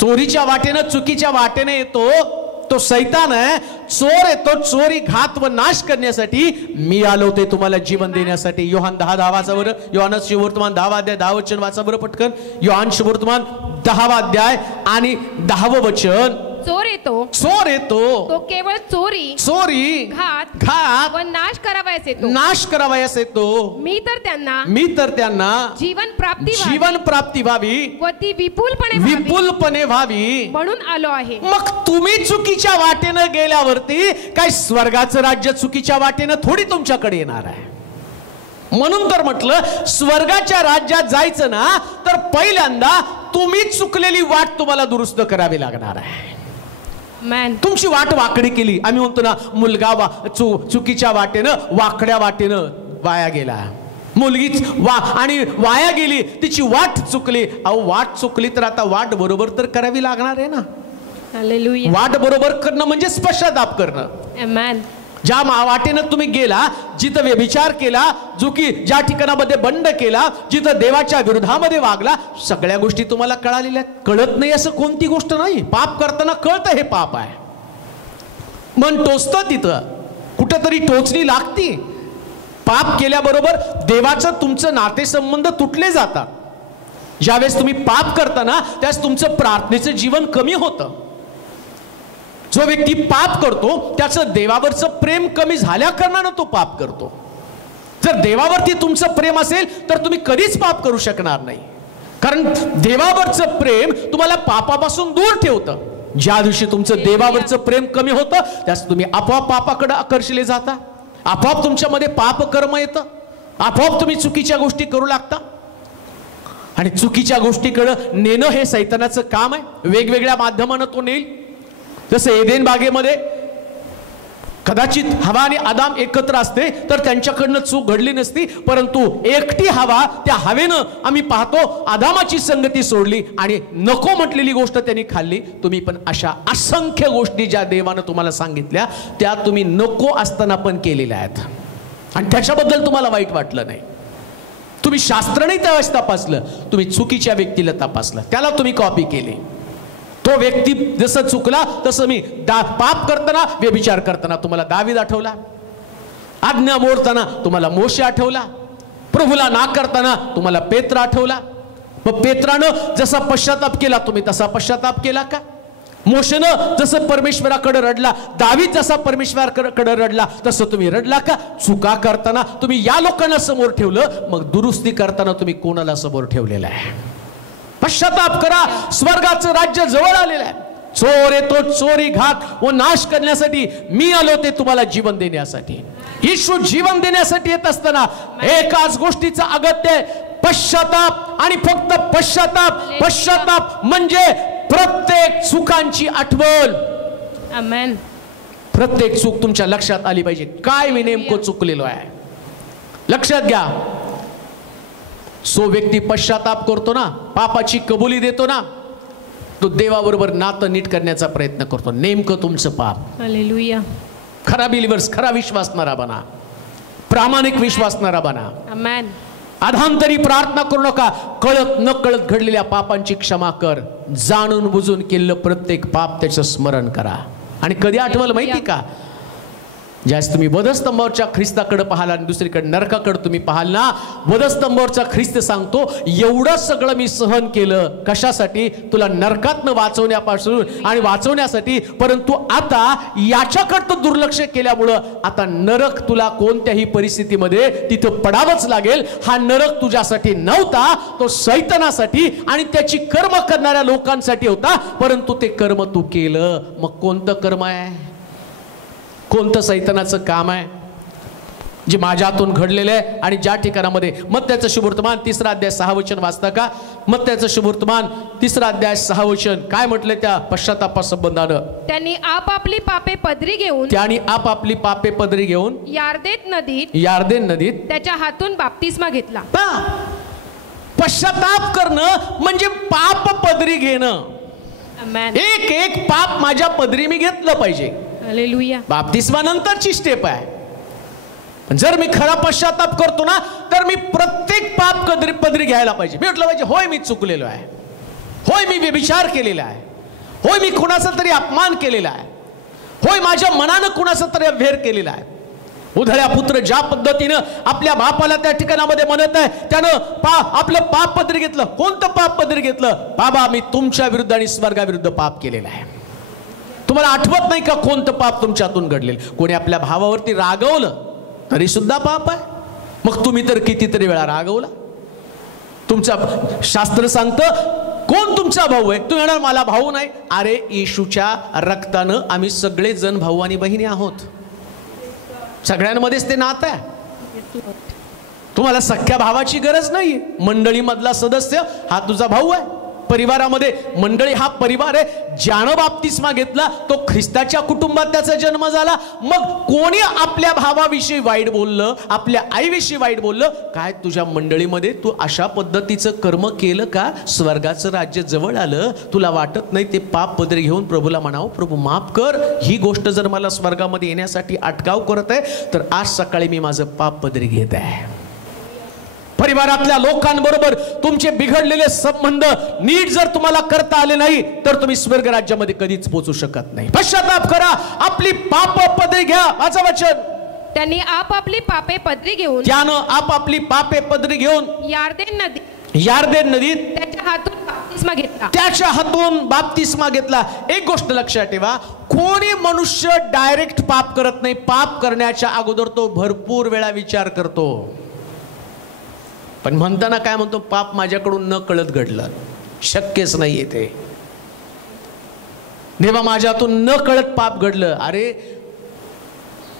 चोरीच्या वाटेनं, चुकीच्या वाटेनं येतो तो सैतान आहे. चोर येतो चोरी, घात व नाश करण्यासाठी. मी आलो ते तुम्हाला जीवन देण्यासाठी. योहान 10:10 वाचा बरं. योहान शुभवर्तमान 10 अध्याय 10 वचन वाचा बरं पटकन. योहान शुभवर्तमान 10 अध्याय आणि 10 वचन. चोर येतो तो केवळ चोरी, घात व नाश करावयास येतो. मी तर त्यांना जीवन प्राप्ती व्हावी व ती विपुलपणे व्हावी म्हणून आलो आहे. मग तुम्ही चुकीच्या वाटेनं गेल्यावरती काय स्वर्गाचं राज्य चुकीच्या वाटेनं थोडी तुमच्याकडे येणार आहे? म्हणून तर म्हटलं, स्वर्गाच्या राज्यात जायचं ना, तर पहिल्यांदा तुम्ही चुकलेली वाट तुम्हाला दुरुस्त करावी लागणार आहे. तुमची वाट वाकडी केली. आम्ही म्हणतो ना, मुलगा चुकीच्या वाटेनं, वाकड्या वाटेनं वाया गेला. मुलगी आणि वाया गेली, तिची वाट चुकली. अहो, वाट चुकली तर आता वाट बरोबर तर करावी लागणार आहे ना. हालेलुया. वाट बरोबर करणं म्हणजे पश्चाताप करणं. आमेन. ज्या वाटेनं तुम्ही गेला, जिथं व्यभिचार केला, ज्या ठिकाणामध्ये बंड केला, जिथं देवाच्या विरोधामध्ये वागला, सगळ्या गोष्टी तुम्हाला कळालेल्या. कळत नाही असं कोणती गोष्ट नाही. पाप करताना कळतं हे पाप आहे. मन टोचतं, तिथं कुठंतरी टोचणी लागती. पाप केल्याबरोबर देवाचं तुमचं नातेसंबंध तुटले जातात. ज्यावेळेस तुम्ही पाप करताना त्यावेळेस तुमचं प्रार्थनेचं जीवन कमी होतं. जो व्यक्ती पाप करतो त्याचं देवावरचं प्रेम कमी झाल्या कारणानं तो पाप करतो. जर देवावरती तुमचं प्रेम असेल तर तुम्ही कधीच पाप करू शकणार नाही. कारण देवावरचं प्रेम तुम्हाला पापापासून दूर ठेवतं. ज्या दिवशी तुमचं देवावरचं प्रेम कमी होतं, त्यास तुम्ही आपोआप पापाकडे आकर्षले जाता. आपोआप तुमच्यामध्ये पाप कर्म येतं. आपोआप तुम्ही चुकीच्या गोष्टी करू लागता. आणि चुकीच्या गोष्टीकडे नेणं हे सैतानाचं काम आहे. वेगवेगळ्या माध्यमानं तो नेईल. जसं एदेन बागेमध्ये कदाचित हवा आणि आदाम एकत्र असते तर त्यांच्याकडनं चूक घडली नसती, परंतु एकटी हवा, त्या हवेनं आम्ही पाहतो आदामाची संगती सोडली आणि नको म्हटलेली गोष्ट त्यांनी खाल्ली. तुम्ही पण अशा असंख्य गोष्टी ज्या देवानं तुम्हाला सांगितल्या त्या तुम्ही नको असताना पण केलेल्या आहेत आणि त्याच्याबद्दल तुम्हाला वाईट वाटलं नाही. तुम्ही शास्त्र नाही त्यावेळेस तपासलं, तुम्ही चुकीच्या व्यक्तीला तपासलं, त्याला तुम्ही कॉपी केली. तो व्यक्ती जसं चुकला तसं मी पाप करताना, व्यभिचार करताना तुम्हाला दावीद आठवला, आज्ञा मोडताना तुम्हाला मोशे आठवला, प्रभूला नाक करताना तुम्हाला पेत्र आठवला. मग पेत्रानं जसा पश्चाताप केला तुम्ही तसा पश्चाताप केला का? मोशेनं जसं परमेश्वराकडे रडला, दावीद जसा परमेश्वराकडे रडला तसं तुम्ही रडला का? चुका करताना तुम्ही या लोकांना समोर ठेवलं, मग दुरुस्ती करताना तुम्ही कोणाला समोर ठेवलेलं आहे? पश्चाताप करा, स्वर्गाचं राज्य जवळ आलेलं आहे. चोर येतो चोरी, घात व नाश करण्यासाठी. मी आलो ते तुम्हाला जीवन देण्यासाठी. येशू जीवन देण्यासाठी येत असताना एकाच गोष्टीचं अगत्य आहे, पश्चाताप आणि फक्त पश्चाताप. पश्चाताप म्हणजे प्रत्येक चुकांची आठवण, आमेन, प्रत्येक चूक तुमच्या लक्षात आली पाहिजे. काय मी नेमकं चुकलेलो आहे लक्षात घ्या. जो व्यक्ती पश्चाताप करतो ना, पापाची कबुली देतो ना, तो देवाबरोबर नातं नीट करण्याचा प्रयत्न करतो. नेमकं तुमचं पाप. हालेलुया. खरा बिलीव्हर्स, खरा विश्वासणारा बना, प्रामाणिक विश्वासणारा बना. आमेन. अधांतरी प्रार्थना करू नका. कळत न कळत घडलेल्या पापांची क्षमा कर. जाणून बुजून केलेलं प्रत्येक पाप त्याचं स्मरण करा. आणि कधी आठवलं माहिती का? ज्यास तुम्ही वधस्तंभावरच्या ख्रिस्ताकडे पाहाल आणि दुसरीकडे नरकाकडे तुम्ही पाहाल ना, वधस्तंभावरचा ख्रिस्त सांगतो एवढं सगळं मी सहन केलं कशासाठी? तुला नरकातनं वाचवण्यापासून आणि वाचवण्यासाठी. परंतु आता याच्याकडे तो दुर्लक्ष केल्यामुळं आता नरक तुला कोणत्याही परिस्थितीमध्ये तिथं पडावंच लागेल. हा नरक तुझ्यासाठी नव्हता, तो शैतानासाठी आणि त्याची कर्म करणाऱ्या लोकांसाठी होता. परंतु ते कर्म तू केलं. मग कोणतं कर्म आहे? कोणतं सैतानाचं काम आहे जे माझ्या हातून घडलेलं आहे? आणि ज्या ठिकाणामध्ये मत्त्याचं शुभवर्तमान 3 अध्याय 6 वचन वाचता का? मत्त्याचं शुभवर्तमान 3 अध्याय 6 वचन काय म्हटलं त्या पश्चातापा संबंधानं? त्यांनी आपापली पापे पदरी घेऊन यार्देन नदीत त्याच्या हातून बाप्तिस्मा घेतला. पश्चाताप करणं म्हणजे पाप पदरी घेणं. आमेन. एक एक पाप माझ्या पदरी मी घेतलं पाहिजे. हालेलुया. बाप्तिस्मा नंतरची स्टेप आहे. जर मी खरा पश्चाताप करतो ना, तर मी प्रत्येक पाप पदरी घ्यायला पाहिजे. मी म्हटलं पाहिजे होय मी चुकलेलो आहे, होय मी व्यभिचार केलेला आहे, होय मी कुणाचा तरी अपमान केलेला आहे, होय माझ्या मनानं कुणाचा तरी अव्हेर केलेला आहे. उधळ्या पुत्र ज्या पद्धतीनं आपल्या बापाला त्या ठिकाणामध्ये म्हणत आहे, त्यानं आपलं पाप पदरी घेतलं. कोणतं पाप पदरी घेतलं? बाबा मी तुमच्या विरुद्ध आणि स्वर्गाविरुद्ध पाप केलेलं आहे. तुम्हाला आठवत नाही का कोणतं पाप तुमच्यातून घडलेलं? कोणी आपल्या भावावरती रागवलं तरी सुद्धा पाप आहे. मग तुम्ही तर कितीतरी वेळा रागवला. तुमचा शास्त्र सांगतं कोण तुमचा भाऊ आहे? तुम्ही म्हणाल मला भाऊ नाही. अरे येशूच्या रक्तानं आम्ही सगळे जण भाऊ आणि बहिणी आहोत. सगळ्यांमध्येच ते नातं आहे. तुम्हाला सख्या भावाची गरज नाही. मंडळीमधला सदस्य हा तुझा भाऊ आहे. परिवारामध्ये मंडळी हा परिवार आहे. ज्यानं बाप्तिस्मा घेतला तो ख्रिस्ताच्या कुटुंबात त्याचा जन्म झाला. मग कोणी आपल्या भावाविषयी वाईट बोललं, आपल्या आईविषयी वाईट बोललं, काय तुझ्या मंडळीमध्ये तू अशा पद्धतीचं कर्म केलं का? स्वर्गाचं राज्य जवळ आलं, तुला वाटत नाही ते पाप पदरी घेऊन प्रभूला म्हणावं प्रभू माफ कर, ही गोष्ट जर मला स्वर्गामध्ये येण्यासाठी अटकाव करत आहे तर आज सकाळी मी माझं पाप पदरी घेत आहे. परिवारातल्या लोकांबरोबर तुमचे बिघडलेले संबंध नीट जर तुम्हाला करता आले नाही तर तुम्ही स्वर्ग राज्यामध्ये कधीच पोहोचू शकत नाही. पश्चाताप करा, आपली पाप पदरी घ्या. वाचा वचन. त्यांनी आपापली पापे पदरी घेऊन, त्यानं आपापली पापे पदरी घेऊन यार्देन नदीत त्याच्या हातून बाप्तिस्मा घेतला. एक गोष्ट लक्षात ठेवा, कोणी मनुष्य डायरेक्ट पाप करत नाही. पाप करण्याच्या अगोदर तो भरपूर वेळा विचार करतो. पण म्हणताना काय म्हणतो? पाप माझ्याकडून न कळत घडलं. शक्यच नाहीये ते. देवा माझ्या हातून न कळत पाप घडलं. अरे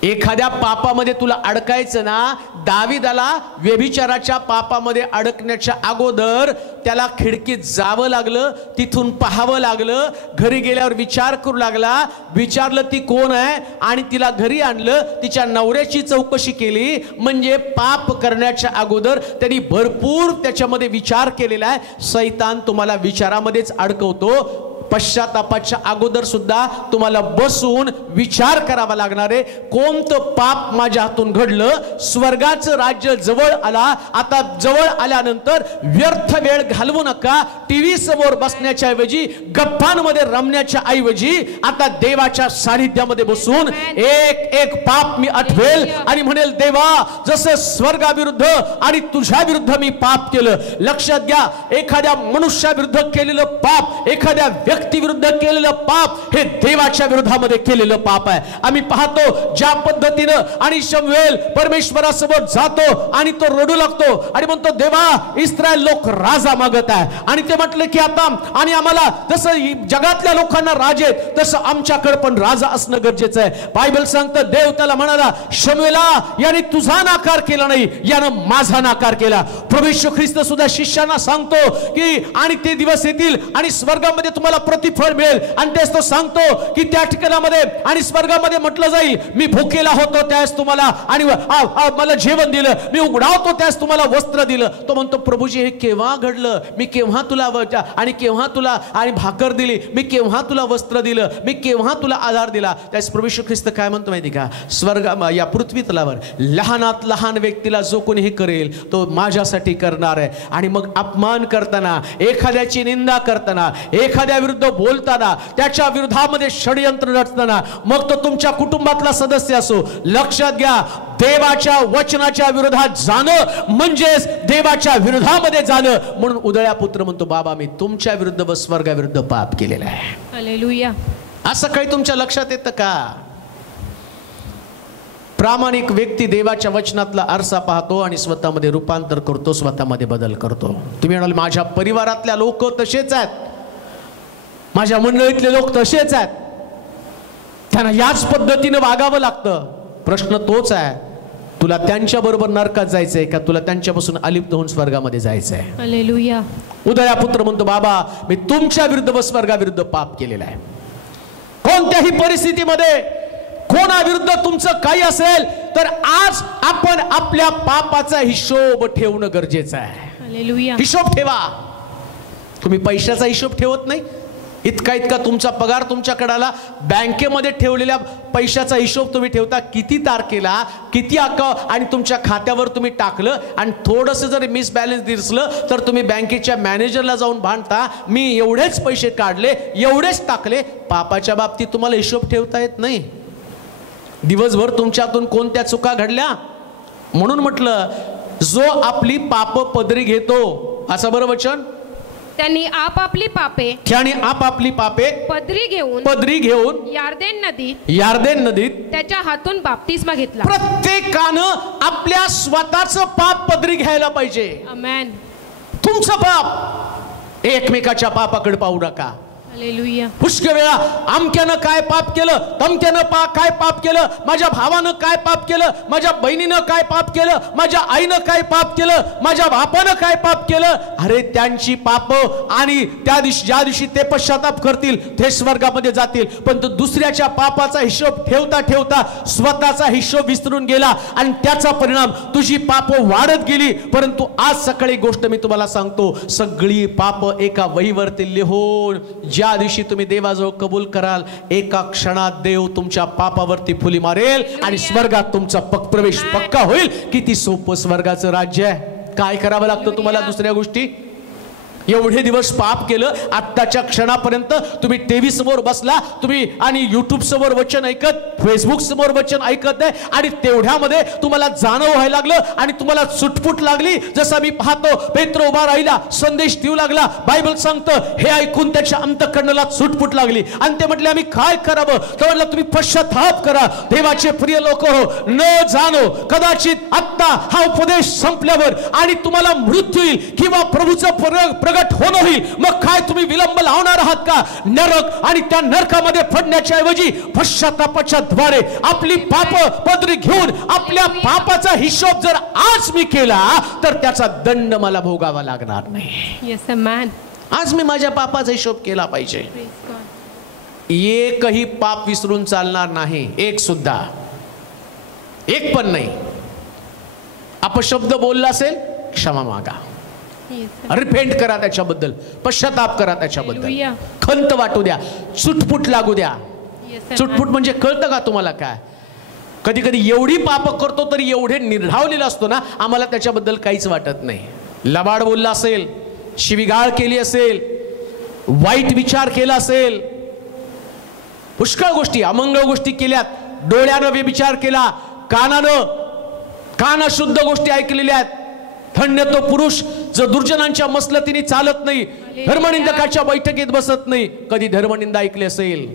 एखाद्या पापामध्ये तुला अडकायचं ना, दाविदाला व्यभिचाराच्या पापामध्ये अडकण्याच्या अगोदर त्याला खिडकीत जावं लागलं, तिथून पाहावं लागलं, घरी गेल्यावर विचार करू लागला, विचारलं ती कोण आहे आणि तिला घरी आणलं, तिच्या नवऱ्याची चौकशी केली. म्हणजे पाप करण्याच्या अगोदर त्यांनी भरपूर त्याच्यामध्ये विचार केलेला आहे. शैतान तुम्हाला विचारामध्येच अडकवतो. पश्चातापाच्या अगोदर सुद्धा तुम्हाला बसून विचार करावा लागणार आहे. कोणतं पाप माझ्या हातून घडलं? स्वर्गाचं राज्य जवळ आला. आता जवळ आल्यानंतर व्यर्थ वेळ घालवू नका. टीव्ही समोर बसण्याच्या ऐवजी, गप्पांमध्ये रमण्याच्या ऐवजी आता देवाच्या सानिध्यामध्ये बसून एक एक पाप मी आठवेल आणि म्हणेल देवा जसं स्वर्गाविरुद्ध आणि तुझ्या विरुद्ध मी पाप केलं. लक्षात घ्या, एखाद्या मनुष्याविरुद्ध केलेलं पाप, एखाद्या व्यक्ती विरुद्ध केलेलं पाप हे देवाच्या विरोधामध्ये केलेलं पाप आहे. आम्ही पाहतो ज्या पद्धतीनं आणि शमूएल परमेश्वरासमोर जातो आणि तो रडू लागतो आणि म्हणतो देवा इस्रायल लोक राजा मागत आहे. आणि ते म्हटले की आता आणि आम्हाला जसं जगातल्या लोकांना राजे तसं आमच्याकडे पण राजा असणं गरजेचं आहे. बायबल सांगतं देव त्याला म्हणाला शमूएला याने तुझा नाकार केला नाही, यानं माझा नाकार केला. प्रभू येशू ख्रिस्त सुद्धा शिष्यांना सांगतो की आणि ते दिवस येतील आणि स्वर्गामध्ये तुम्हाला प्रतिफळ मिळेल. आणि तेच तो सांगतो की त्या ठिकाणामध्ये आणि स्वर्गामध्ये म्हटलं जाईल, मी भुकेला होतो त्यास तुम्हाला आणि मला जेवण दिलं, मी उघडावतो त्यास तुम्हाला वस्त्र दिलं. तो म्हणतो प्रभूजी हे केव्हा घडलं, मी केव्हा तुला आणि केव्हा तुला आणि भाकर दिली, मी केव्हा तुला वस्त्र दिलं, मी केव्हा तुला आधार दिला. त्यास प्रभू येशू ख्रिस्त काय म्हणतो माहिती का, या पृथ्वी तलावर लहानात लहान व्यक्तीला जो कोणी हे करेल तो माझ्यासाठी करणार आहे. आणि मग अपमान करताना, एखाद्याची निंदा करताना, एखाद्या विरुद्ध बोलताना, त्याच्या विरोधामध्ये षडयंत्र रचताना, मग तो तुमच्या कुटुंबातला सदस्य असो, लक्षात घ्या, देवाच्या वचनाच्या विरोधात जाणं म्हणजेच देवाच्या विरोधामध्ये जाणं. म्हणून उदळ्या पुत्र म्हणतो, बाबा मी तुमच्या विरुद्ध व स्वर्गाविरुद्ध पाप केलेलं आहे. हालेलुया. असं काही तुमच्या लक्षात येतं का? प्रामाणिक व्यक्ती देवाच्या वचनातला आरसा पाहतो आणि स्वतःमध्ये रूपांतर करतो, स्वतःमध्ये बदल करतो. तुम्ही म्हणाल माझ्या परिवारातल्या लोक तसेच आहेत, माझ्या मंडळीतले लोक तसेच आहेत, त्यांना याच पद्धतीने वागावं लागतं. प्रश्न तोच आहे, तुला त्यांच्या बरोबर नरकात जायचंय का तुला त्यांच्यापासून अलिप्त होऊन स्वर्गामध्ये जायचंय? हालेलुया. उदया पुत्र म्हणतो, बाबा मी तुमच्या विरुद्ध व स्वर्गाविरुद्ध पाप केलेला आहे. कोणत्याही परिस्थितीमध्ये कोणाविरुद्ध तुमचं काही असेल तर आज आपण आपल्या पापाचा हिशोब ठेवणं गरजेचं आहे. हालेलुया. हिशोब ठेवा. तुम्ही पैशाचा हिशोब ठेवत नाही, इतका तुमचा पगार तुमच्याकडे आला, बँकेमध्ये ठेवलेल्या पैशाचा हिशोब तुम्ही ठेवता, किती तारखेला किती आणि तुमच्या खात्यावर तुम्ही टाकलं आणि थोडंसं जर मिसबॅलन्स दिसलं तर तुम्ही बँकेच्या मॅनेजरला जाऊन भांडता, मी एवढेच पैसे काढले, एवढेच टाकले. पापाच्या बाबतीत तुम्हाला हिशोब ठेवता येत नाही. दिवसभर तुमच्यातून कोणत्या चुका घडल्या. म्हणून म्हटलं, जो आपली पाप पदरी घेतो, असं बरं वचन, त्यांनी आपापली पापे पदरी घेऊन यार्देन नदीत त्याच्या हातून बाप्तिस्मा घेतला. प्रत्येकानं आपल्या स्वतःचं पाप पदरी घ्यायला पाहिजे. आमेन. तुमचं पाप, एकमेकाच्या पापाकडे पाहू नका. हालेलुया. पुष्कळ वेळा अमक्यानं काय पाप केलं, तमक्यानं काय पाप केलं, माझ्या भावानं काय पाप केलं, माझ्या बहिणीनं काय पाप केलं, माझ्या आईनं काय पाप केलं, माझ्या बापानं काय पाप केलं. अरे त्यांची पाप आणि त्या दिवशी ज्या दिवशी ते पश्चाताप करतील ते स्वर्गामध्ये जातील. पण तो दुसऱ्याच्या पापाचा हिशोब ठेवता ठेवता स्वतःचा हिशोब विसरून गेला आणि त्याचा परिणाम तुझी पाप वाढत गेली. परंतु आज सकाळी गोष्ट मी तुम्हाला सांगतो, सगळी पाप एका वहीवरती लिहून ज्या दिवशी तुम्ही देवाजवळ कबूल कराल, एका क्षणात देव तुमच्या पापावरती फुली मारेल आणि स्वर्गात तुमचा प्रवेश पक्का होईल. किती सोपं स्वर्गाचं राज्य आहे. काय करावं लागतं तुम्हाला? दुसऱ्या गोष्टी. एवढे दिवस पाप केलं, आत्ताच्या क्षणापर्यंत तुम्ही टीव्ही समोर बसला, तुम्ही आणि युट्यूब समोर वचन ऐकत, फेसबुक समोर वचन ऐकत आहे आणि तेवढ्यामध्ये तुम्हाला जाणव व्हायला लागलं आणि तुम्हाला सुटफुट लागली. जसं मी पाहतो, पेत्र उभा राहिला, संदेश देऊ लागला, बायबल सांगतं हे ऐकून त्याच्या अंतःकरणाला सुटफुट लागली आणि ते म्हटले आम्ही काय करावं? तर म्हटलं तुम्ही पश्चाताप करा. देवाचे प्रिय लोक हो, न जाणो कदाचित आत्ता हा उपदेश संपल्यावर आणि तुम्हाला मृत्यू येईल किंवा प्रभूचं होणं होईल, मग काय तुम्ही विलंब लावणार आहात का? नरक आणि त्या नरकामध्ये पडण्याच्या ऐवजी पश्चातापाच्या द्वारे आपली पाप पदरी घेऊन आपल्या पापाचा हिशोब जर आज मी केला तर त्याचा दंड मला भोगावा लागणार नाही. Yes, man. आज मी माझ्या पापाचा हिशोब केला पाहिजे. एकही पाप विसरून चालणार नाही, एक सुद्धा, एक पण नाही. अपशब्द बोलला असेल, क्षमा मागा, रिपेंट करा, त्याच्याबद्दल पश्चाताप करा, त्याच्याबद्दल खंत वाटू द्या, चुटपुट लागू द्या. चुटपुट म्हणजे कळतं का तुम्हाला काय? कधी कधी एवढी पाप करतो तरी एवढे निर्धावलेला असतो ना, आम्हाला त्याच्याबद्दल काहीच वाटत नाही. लबाड बोलला असेल, शिवीगाळ केली असेल, वाईट विचार केला असेल, पुष्कळ गोष्टी, अमंगळ गोष्टी केल्यात, डोळ्यानं व्यभिचार केला, कान शुद्ध गोष्टी ऐकलेल्या आहेत. धन्य तो पुरुष जो दुर्जनांच्या मसलतीने चालत नाही, धर्मनिंदकाच्या बैठकीत बसत नाही. कधी धर्मनिंदा ऐकली असेल,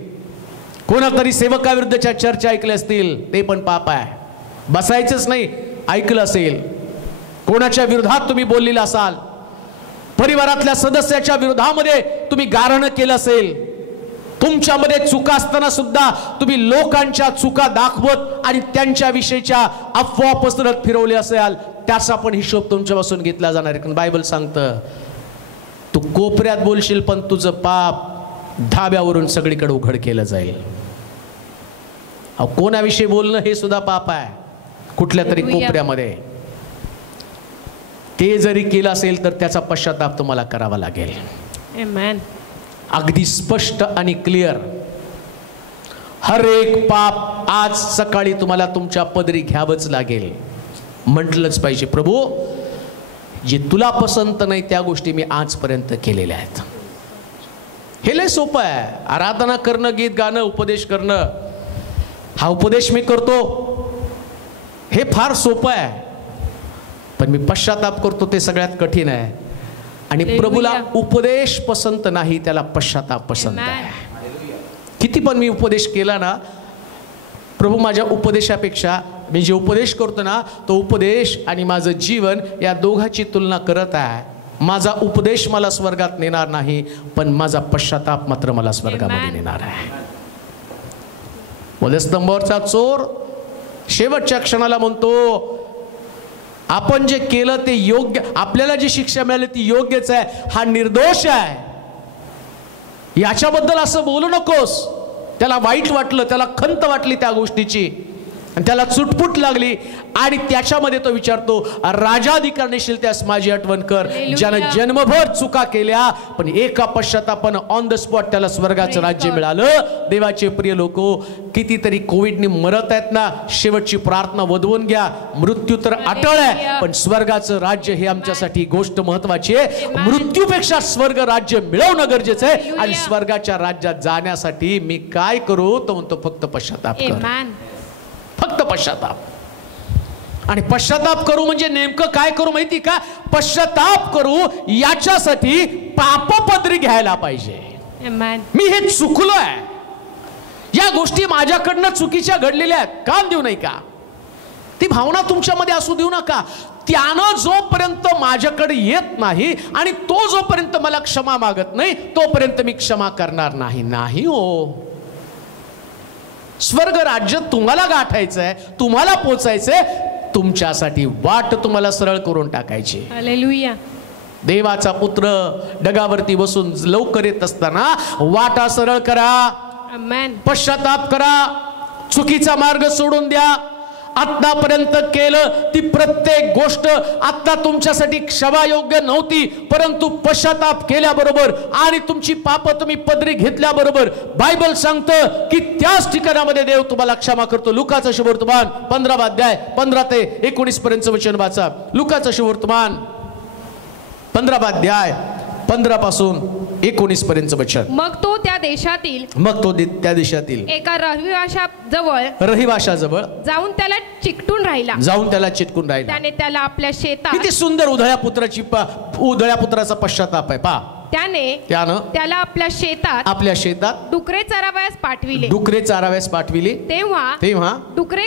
कोणातरी सेवकाविरुद्धच्या चर्चा ऐकल्या असतील, ते पण पाप आहे. बसायचंच नाही, ऐकलं असेल. कोणाच्या विरोधात तुम्ही बोललेला असाल, परिवारातल्या सदस्याच्या विरोधामध्ये तुम्ही गारणं केलं असेल, तुमच्यामध्ये चुका असताना सुद्धा तुम्ही लोकांच्या चुका दाखवत आणि त्यांच्या विषयीच्या अफवा पसरत फिरवले असाल, त्याचा पण हिशोब तुमच्यापासून घेतला जाणार आहे. बायबल सांगतं, तू कोपऱ्यात बोलशील पण तुझं पाप धाब्यावरून सगळीकडे उघड केलं जाईल. कोणाविषयी बोलणं हे सुद्धा पाप आहे. कुठल्या तरी कोपऱ्यामध्ये ते जरी केलं असेल तर त्याचा पश्चाताप तुम्हाला करावा लागेल. आमेन. अगदी स्पष्ट आणि क्लिअर. हर एक पाप आज सकाळी तुम्हाला तुमच्या पदरी घ्यावंच लागेल. म्हटलंच पाहिजे, प्रभू जे तुला पसंत नाही त्या गोष्टी मी आजपर्यंत केलेल्या आहेत. हे लय सोपं आहे. आराधना करणं, गीत गाणं, उपदेश करणं, हा उपदेश मी करतो हे फार सोपं आहे. पण मी पश्चाताप करतो ते सगळ्यात कठीण आहे. आणि प्रभूला उपदेश पसंत नाही, त्याला पश्चाताप पसंत आहे. किती पण मी उपदेश केला ना, प्रभू माझ्या उपदेशापेक्षा मी जे उपदेश करतो ना तो उपदेश आणि माझं जीवन या दोघांची तुलना करत आहे. माझा उपदेश मला स्वर्गात नेणार नाही, पण माझा पश्चाताप मात्र मला स्वर्गामध्ये नेणार आहे. वधस्तंभावरचा चोर शेवटच्या क्षणाला म्हणतो, आपण जे केलं ते योग्य, आपल्याला जी शिक्षा मिळाली ती योग्यच आहे, हा निर्दोष आहे, याच्याबद्दल असं बोलू नकोस. त्याला वाईट वाटलं, त्याला खंत वाटली त्या गोष्टीची आणि त्याला चुटपुट लागली. आणि त्याच्यामध्ये तो विचारतो, राजाधिकारणीशीलतेस माझी आठवण कर, ज्यानं जन्मभर चुका केल्या पण एका पश्चातापानं ऑन द स्पॉट त्याला स्वर्गाचं राज्य मिळालं. देवाचे प्रिय लोको, कितीतरी कोविडने मरत आहेत ना, शेवटची प्रार्थना वधवून घ्या. मृत्यू तर अटळ आहे, पण स्वर्गाचं राज्य हे आमच्यासाठी गोष्ट महत्वाची आहे. मृत्यूपेक्षा स्वर्ग राज्य मिळवणं गरजेचं आहे. आणि स्वर्गाच्या राज्यात जाण्यासाठी मी काय करू, तो म्हणतो फक्त पश्चाताप कर, फक्त पश्चाताप. आणि पश्चाताप करू म्हणजे नेमकं काय करू माहिती का? पश्चाताप करू याच्यासाठी पापपदरी घ्यायला पाहिजे. मी हे चुकलोय, या गोष्टी माझ्याकडनं चुकीच्या घडलेल्या आहेत, काम देऊ नाही का? ती भावना तुमच्यामध्ये असू देऊ नका. त्यानं जोपर्यंत माझ्याकडे येत नाही आणि तो जोपर्यंत मला क्षमा मागत नाही तोपर्यंत मी क्षमा करणार नाही. नाही हो, स्वर्ग राज्य तुम्हाला गाठायचं आहे, तुम्हाला पोचायचंय, तुमच्यासाठी वाट तुम्हाला सरळ करून टाकायची. हालेलुया. देवाचा पुत्र ढगावरती बसून लवकर येत असताना वाटा सरळ करा, आमेन. पश्चाताप करा, चुकीचा मार्ग सोडून द्या. आतापर्यंत केलं ती प्रत्येक गोष्ट आता तुमच्यासाठी क्षमायोग्य नव्हती, परंतु पश्चाताप केल्याबरोबर आणि तुमची पाप तुम्ही पदरी घेतल्याबरोबर बायबल सांगतं की त्याच ठिकाणामध्ये देव तुम्हाला क्षमा करतो. लुकाचं शुभवर्तमान 15 अध्याय 15 ते 19 पर्यंत वचन वाचा. लुकाचं शुभवर्तमान 15 अध्याय 15 पासून 19 पर्यंत वचन. मग तो त्या देशातील एका रहिवाशाजवळ जाऊन त्याला चिकटून राहिला. त्याने त्याला आपल्या शेतात, किती सुंदर उधळ्या पुत्राचा पश्चाताप आहे पहा. त्यानं त्याला आपल्या शेतात डुकरे चारावयास पाठविले. तेव्हा डुकरे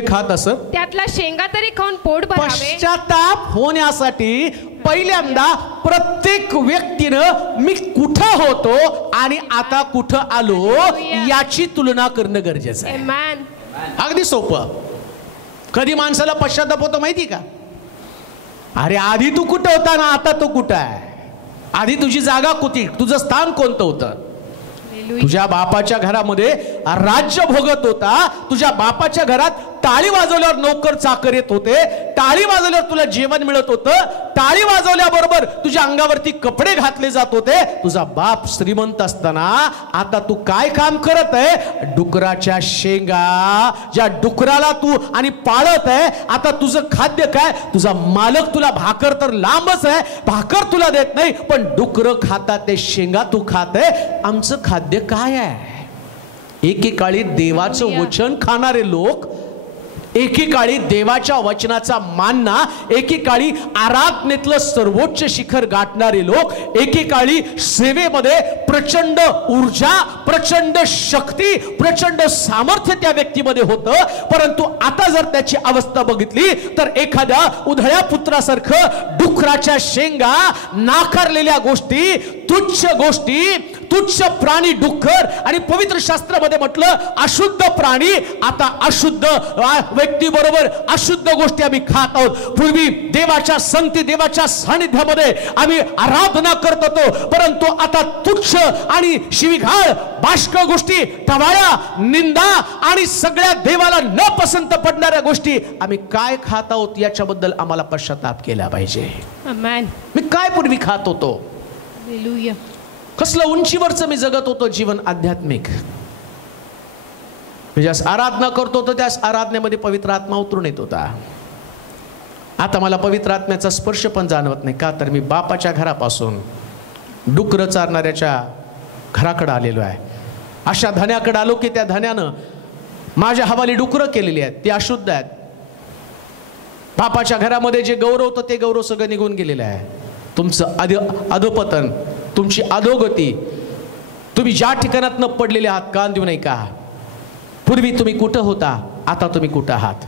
खात असत त्यातला शेंगा तरी खाऊन पोट भरावे. पश्चाताप होण्यासाठी पहिल्यांदा प्रत्येक व्यक्तीनं मी कुठं होतो आणि आता कुठं आलो याची तुलना करणं गरजेचं आहे. अगदी सोपं. कधी माणसाला पश्चाताप होतो माहिती का? अरे आधी तू कुठं होता ना आता तू कुठं आहे? आधी तुझी जागा कुठे, तुझं स्थान कोणतं होतं? तुझ्या बापाच्या घरामध्ये राज्य भोगत होता. तुझ्या बापाच्या घरात टाळी वाजवल्यावर नोकर चाकर येत होते, टाळी वाजवल्यावर तुला जेवण मिळत होतं, टाळी वाजवल्याबरोबर तुझ्या अंगावरती कपडे घातले जात होते. तुझा बाप श्रीमंत असताना आता तू काय काम करत आहे? डुकराच्या शेंगा, ज्या डुकराला तू आणि पाळत आहे. आता तुझं खाद्य काय? तुझा मालक तुला भाकर तर लांबच आहे, भाकर तुला देत नाही, पण डुकर खातात ते शेंगा तू खात आहे. आमचं खाद्य काय आहे? एकेकाळी देवाचं वचन खाणारे लोक, एकेकाळी देवाच्या वचनाचा मानना, एकेकाळी आराधनेतलं सर्वोच्च शिखर गाठणारे लोक, एकेकाळी सेवेमध्ये प्रचंड ऊर्जा, प्रचंड शक्ती, प्रचंड सामर्थ्य त्या व्यक्तीमध्ये होतं. परंतु आता जर त्याची अवस्था बघितली तर एखाद्या उधळ्या पुत्रासारखं डुकराच्या शेंगा, नाकारलेल्या गोष्टी, तुच्छ गोष्टी, तुच्छ प्राणी डुक्कर, आणि पवित्र शास्त्रामध्ये म्हटलं अशुद्ध प्राणी आता अशुद्ध व्यक्ती बरोबर अशुद्ध गोष्टी आम्ही खात आहोत. पूर्वी देवाच्या संगती, देवाच्या सानिध्यामध्ये आम्ही आराधना करत होतो, परंतु आता तुच्छ आणि शिवीगाळ, बाष्क गोष्टी, टवाळ्या, निंदा आणि सगळ्या देवाला न पसंत पडणाऱ्या गोष्टी आम्ही काय खात आहोत याच्याबद्दल आम्हाला पश्चाताप केला पाहिजे. मी काय पूर्वी खात होतो, कसलं उंचीवरचं मी जगत होतो जीवन आध्यात्मिक. ज्यास आराधना करतो होतो त्यास आराधनेमध्ये पवित्र आत्मा उतरून येत होता. आता मला पवित्र आत्म्याचा स्पर्श पण जाणवत नाही. का तर मी बापाच्या घरापासून डुकरं चारणाऱ्याच्या घराकडे आलेलो आहे. अशा धन्याकडे आलो की त्या धन्यानं माझ्या हवाली डुकरं केलेली आहेत, ती अशुद्ध आहेत. बापाच्या घरामध्ये जे गौरव होतं ते गौरव सगळं निघून गेलेलं आहे. तुमचं अधोपतन, तुमची अधोगती, तुम्ही ज्या ठिकाणात न पडलेले आहात कान देऊ नये का. पूर्वी तुम्ही कुठं होता, आता तुम्ही कुठं आहात.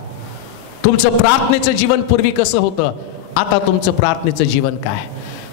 तुमचं प्रार्थनेचं जीवन पूर्वी कसं होतं, आता तुमचं प्रार्थनेचं जीवन काय.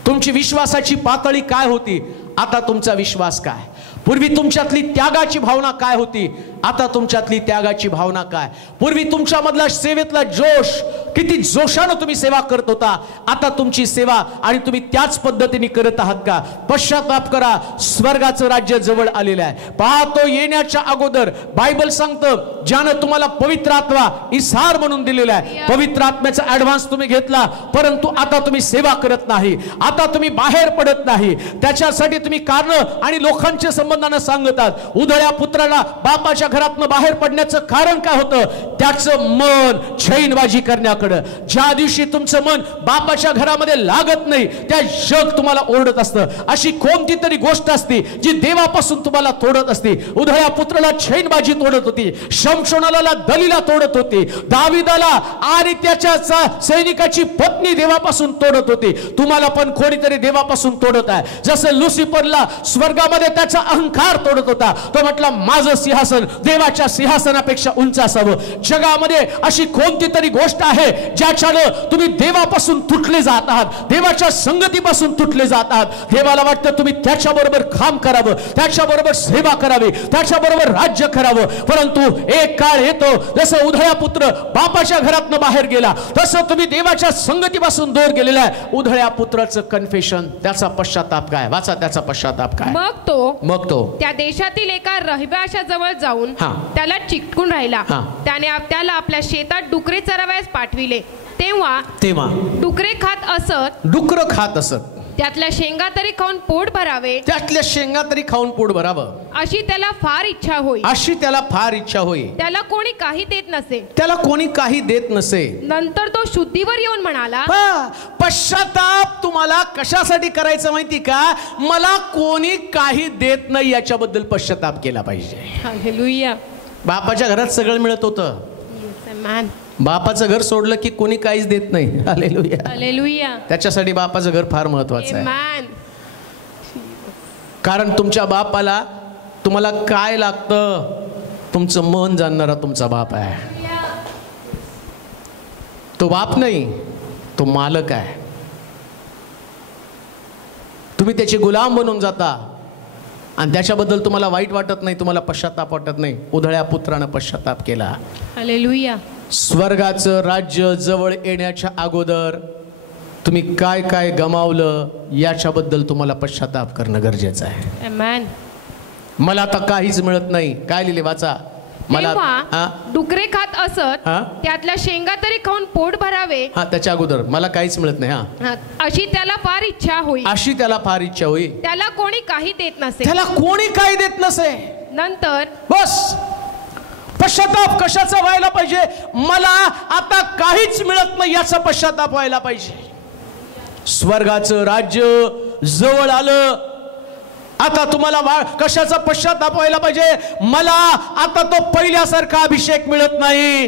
तुमची विश्वासाची पातळी काय होती, आता तुमचा विश्वास काय. पूर्वी तुमच्यातली त्यागाची भावना काय होती, आता तुमच्यातली त्यागाची भावना काय. पूर्वी तुमच्यामधला सेवेतला जोश, किती जोशानं तुम्ही सेवा करत होता, आता तुमची सेवा आणि तुम्ही त्याच पद्धतीने करत आहात का. पश्चाताप करा, स्वर्गाचं राज्य जवळ आलेलं आहे. पाहतो येण्याच्या अगोदर बायबल सांगतं ज्यानं तुम्हाला पवित्र आत्मा इसार म्हणून दिलेला आहे. पवित्र आत्म्याचा ऍडव्हान्स तुम्ही घेतला, परंतु आता तुम्ही सेवा करत नाही, आता तुम्ही बाहेर पडत नाही. त्याच्यासाठी तुम्ही कारण आणि लोकांच्या संबंधानं सांगतात. उधळ्या पुत्राला बापाच्या घरातनं बाहेर पडण्याचं कारण काय होतं, त्याचं मन छैनबाजी करण्याकडं. ज्या दिवशी तुमचं मन बापाच्या घरामध्ये लागत नाही त्या जग तुम्हाला ओरडत असतं. अशी कोणती तरी गोष्ट असते जी देवापासून तुम्हाला तोडत असते. उधळ्या पुत्राला छैनबाजी तोडत होती, शमशोनाला दलीला तोडत होती, दाविदाला आणि त्याच्या सैनिकाची पत्नी देवापासून तोडत होती. तुम्हाला पण कोणीतरी देवापासून तोडत आहे. जसं लुसिफरला स्वर्गामध्ये त्याचा अहंकार तोडत होता, तो म्हटला माझं सिंहासन देवाच्या सिंहासनापेक्षा उंच असावं. जगामध्ये अशी कोणती तरी गोष्ट आहे ज्याच्यानं तुम्ही देवापासून तुटले जात आहात, देवाच्या संगतीपासून तुटले जात आहात. देवाला वाटतं तुम्ही त्याच्याबरोबर काम करावं, त्याच्याबरोबर सेवा करावी, त्याच्याबरोबर राज्य करावं. परंतु एक काळ येतो जसं उधळा पुत्र बापाच्या घरातनं बाहेर गेला तसं तुम्ही देवाच्या संगतीपासून दूर गेलेला आहे. उधळ्या पुत्राचं कन्फेशन, त्याचा पश्चाताप काय, वाचा त्याचा पश्चाताप काय. मग तो त्या देशातील एका रहिवाशा जवळ जाऊन त्याला चिकटून राहिला. त्याने त्याला आपल्या शेतात डुकरे चरावयास पाठविले. तेव्हा डुकरे खात असत. त्यातल्या शेंगा तरी खाऊन पोट भरावं, अशी त्याला फार इच्छा होई. त्याला कोणी काही देत नसे. नंतर तो शुद्धीवर येऊन म्हणाला, पश्चाताप तुम्हाला कशासाठी करायचं माहिती का, मला कोणी काही देत नाही याच्याबद्दल पश्चाताप केला पाहिजे. हालेलुया. बापाच्या घरात सगळं मिळत होतं, बापाचं घर सोडलं की कोणी काहीच देत नाही. Hallelujah, hallelujah. त्याच्यासाठी बापाचं घर फार महत्वाचं आहे. कारण तुमच्या बापाला तुम्हाला काय लागतं, तुमचं मन जाणणारा तुमचा बाप आहे. तो बाप नाही, तो मालक आहे. तुम्ही त्याचे गुलाम बनून जाता आणि त्याच्याबद्दल तुम्हाला वाईट वाटत नाही, तुम्हाला पश्चाताप वाटत नाही. उधळ्या पुत्रानं पश्चाताप केला. हालेलुया. स्वर्गाचं राज्य जवळ येण्याच्या अगोदर तुम्ही काय काय गमावलं याच्याबद्दल तुम्हाला पश्चाताप करणं गरजेचं आहे. आमेन. मला आता काहीच मिळत नाही, काय लिहिले वाचा. मला डुकरे खात असत, त्यातल्या शेंगा तरी खाऊन पोट भरावे. त्याच्या अगोदर मला काहीच मिळत नाही. अशी त्याला फार इच्छा होई. त्याला कोणी काही देत नसे. नंतर बस पश्चाताप कशाचा व्हायला पाहिजे, मला आता काहीच मिळत नाही याचा पश्चाताप व्हायला पाहिजे. स्वर्गाचं राज्य जवळ आलं, आता तुम्हाला कशाचा पश्चाताप व्हायला पाहिजे, मला आता तो पहिल्यासारखा अभिषेक मिळत नाही.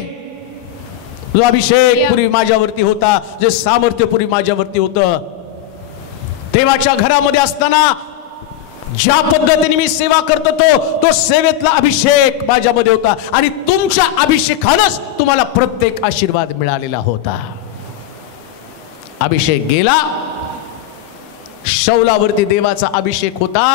जो अभिषेक पूर्वी माझ्यावरती होता, जे सामर्थ्य पूर्वी माझ्यावरती होतं, देवाच्या घरामध्ये असताना ज्या पद्धतीने मी सेवा करत होतो तो सेवेतला अभिषेक माझ्यामध्ये होता आणि तुमच्या अभिषेकानंच तुम्हाला प्रत्येक आशीर्वाद मिळालेला होता. अभिषेक गेला, शौलावरती देवाचा अभिषेक होता,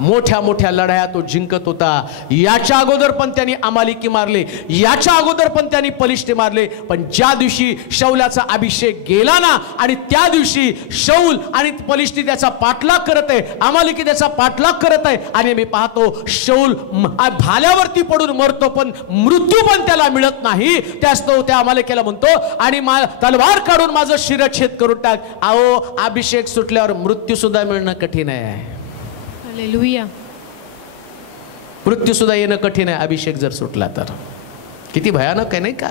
मोठ्या मोठ्या लढाया तो जिंकत होता. याच्या अगोदर पण त्यांनी अमालिकी मारले, याच्या अगोदर पण त्यांनी पलिष्ठे मारले. पण ज्या दिवशी शौलाचा अभिषेक गेला ना, आणि त्या दिवशी शौल आणि पलिष्ठी त्याचा पाठलाग करत आहे, अमालिकी त्याचा पाठलाग करत आहे. आणि मी पाहतो शौल भाल्यावरती पडून मरतो, पण मृत्यू पण त्याला मिळत नाही. त्यास तो त्या अमालिकेला म्हणतो, आणि तलवार काढून माझं शिरच्छेद करून टाक. अहो, अभिषेक सुटल्यावर मृत्यू सुद्धा मिळणं कठीण आहे. हालेलुया. मृत्यू सुद्धा येणं कठीण आहे अभिषेक जर सुटला तर. किती भयानक आहे नाही का?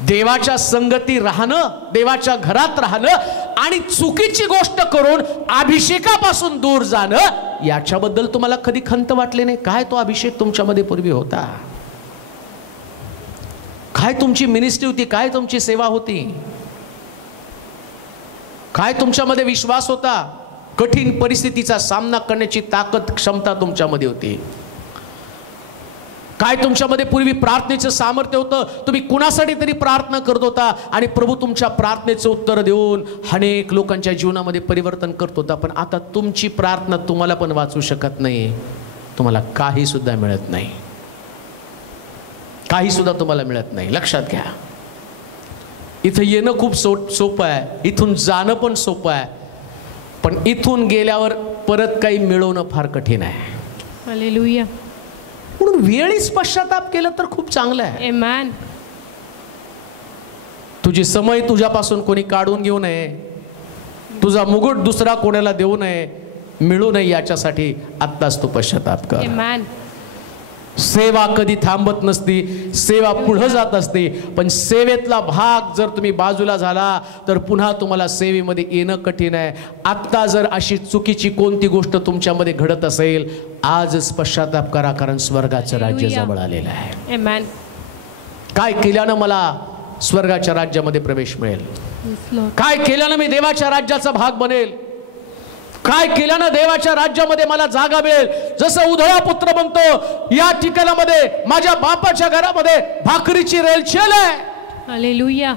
देवाच्या संगती राहणं, देवाच्या घरात राहणं आणि चुकीची गोष्ट करून अभिषेकापासून दूर जाणं, याच्याबद्दल तुम्हाला कधी खंत वाटले नाही? काय तो अभिषेक तुमच्यामध्ये पूर्वी होता, काय तुमची मिनिस्ट्री होती, काय तुमची सेवा होती, काय तुमच्यामध्ये विश्वास होता, कठीण परिस्थितीचा सामना करण्याची ताकद क्षमता तुमच्यामध्ये होती, काय तुमच्यामध्ये पूर्वी प्रार्थनेचं सामर्थ्य होतं, तुम्ही कुणासाठी तरी प्रार्थना करत होता आणि प्रभू तुमच्या प्रार्थनेचं उत्तर देऊन अनेक लोकांच्या जीवनामध्ये परिवर्तन करत होता. पण आता तुमची प्रार्थना तुम्हाला पण वाचू शकत नाही, तुम्हाला काही सुद्धा मिळत नाही, काही सुद्धा तुम्हाला मिळत नाही. लक्षात घ्या, इथं येणं खूप सोपं आहे, इथून जाणं पण सोपं आहे, पण इथून गेल्यावर परत काही मिळवणं फार कठीण आहे. हालेलुया. म्हणून वेळीच पश्चाताप केलं तर खूप चांगलं आहे. आमेन. तुझी समय तुझ्यापासून कोणी काढून घेऊ नये, तुझा मुकुट दुसरा कोणाला देऊ नये, मिळू नये, याच्यासाठी आत्ताच तू पश्चाताप कर. आमेन. सेवा कधी थांबत नसती, सेवा पुढे जात असते, पण सेवेतला भाग जर तुम्ही बाजूला झाला तर पुन्हा तुम्हाला सेवेमध्ये येणं कठीण आहे. आत्ता जर अशी चुकीची कोणती गोष्ट तुमच्यामध्ये घडत असेल, आजच पश्चाताप करा, कारण स्वर्गाचं राज्य जवळ आलेलं आहे. आमेन. काय केल्यानं मला स्वर्गाच्या राज्यामध्ये प्रवेश मिळेल, काय केल्यानं मी देवाच्या राज्याचा भाग बनेल, काय केल्यानं देवाच्या राज्यामध्ये मला जागा मिळेल. जसं उधळा पुत्र म्हणतो, या ठिकाणामध्ये माझ्या बापाच्या घरामध्ये भाकरीची रेलचेल आहे. हालेलुया.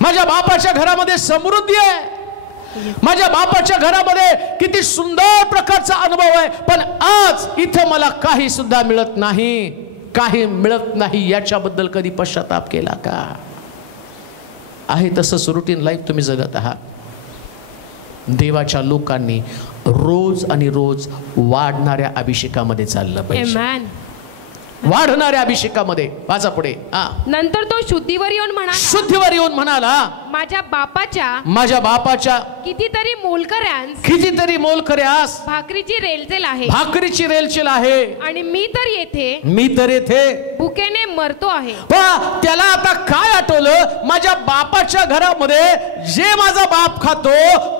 माझ्या बापाच्या घरामध्ये समृद्धी आहे, माझ्या बापाच्या घरामध्ये किती सुंदर प्रकारचा अनुभव आहे. पण आज इथं मला काही सुद्धा मिळत नाही, काही मिळत नाही. याच्याबद्दल कधी पश्चाताप केला का? आहे तसंच रुटीन लाईफ तुम्ही जगत आहात. देवाच्या लोकांनी रोज आणि रोज वाढणाऱ्या अभिषेकामध्ये चाललं पाहिजे. आमेन. वाढणाऱ्या अभिषेकामध्ये. वाचा पुढे. नंतर तो शुद्धीवर येऊन म्हणाला, शुद्धीवर येऊन म्हणाला, माझ्या बापाच्या कितीतरी मोलकऱ्यास भाकरीची रेलचेल आहे, आणि मी तर येथे भुकेने मरतो आहे. त्याला आता काय आठवलं, माझ्या बापाच्या घरामध्ये जे माझा बाप खातो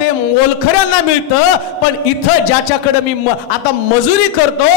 ते मोलकऱ्यांना मिळतं, पण इथं ज्याच्याकडे मी आता मजुरी करतो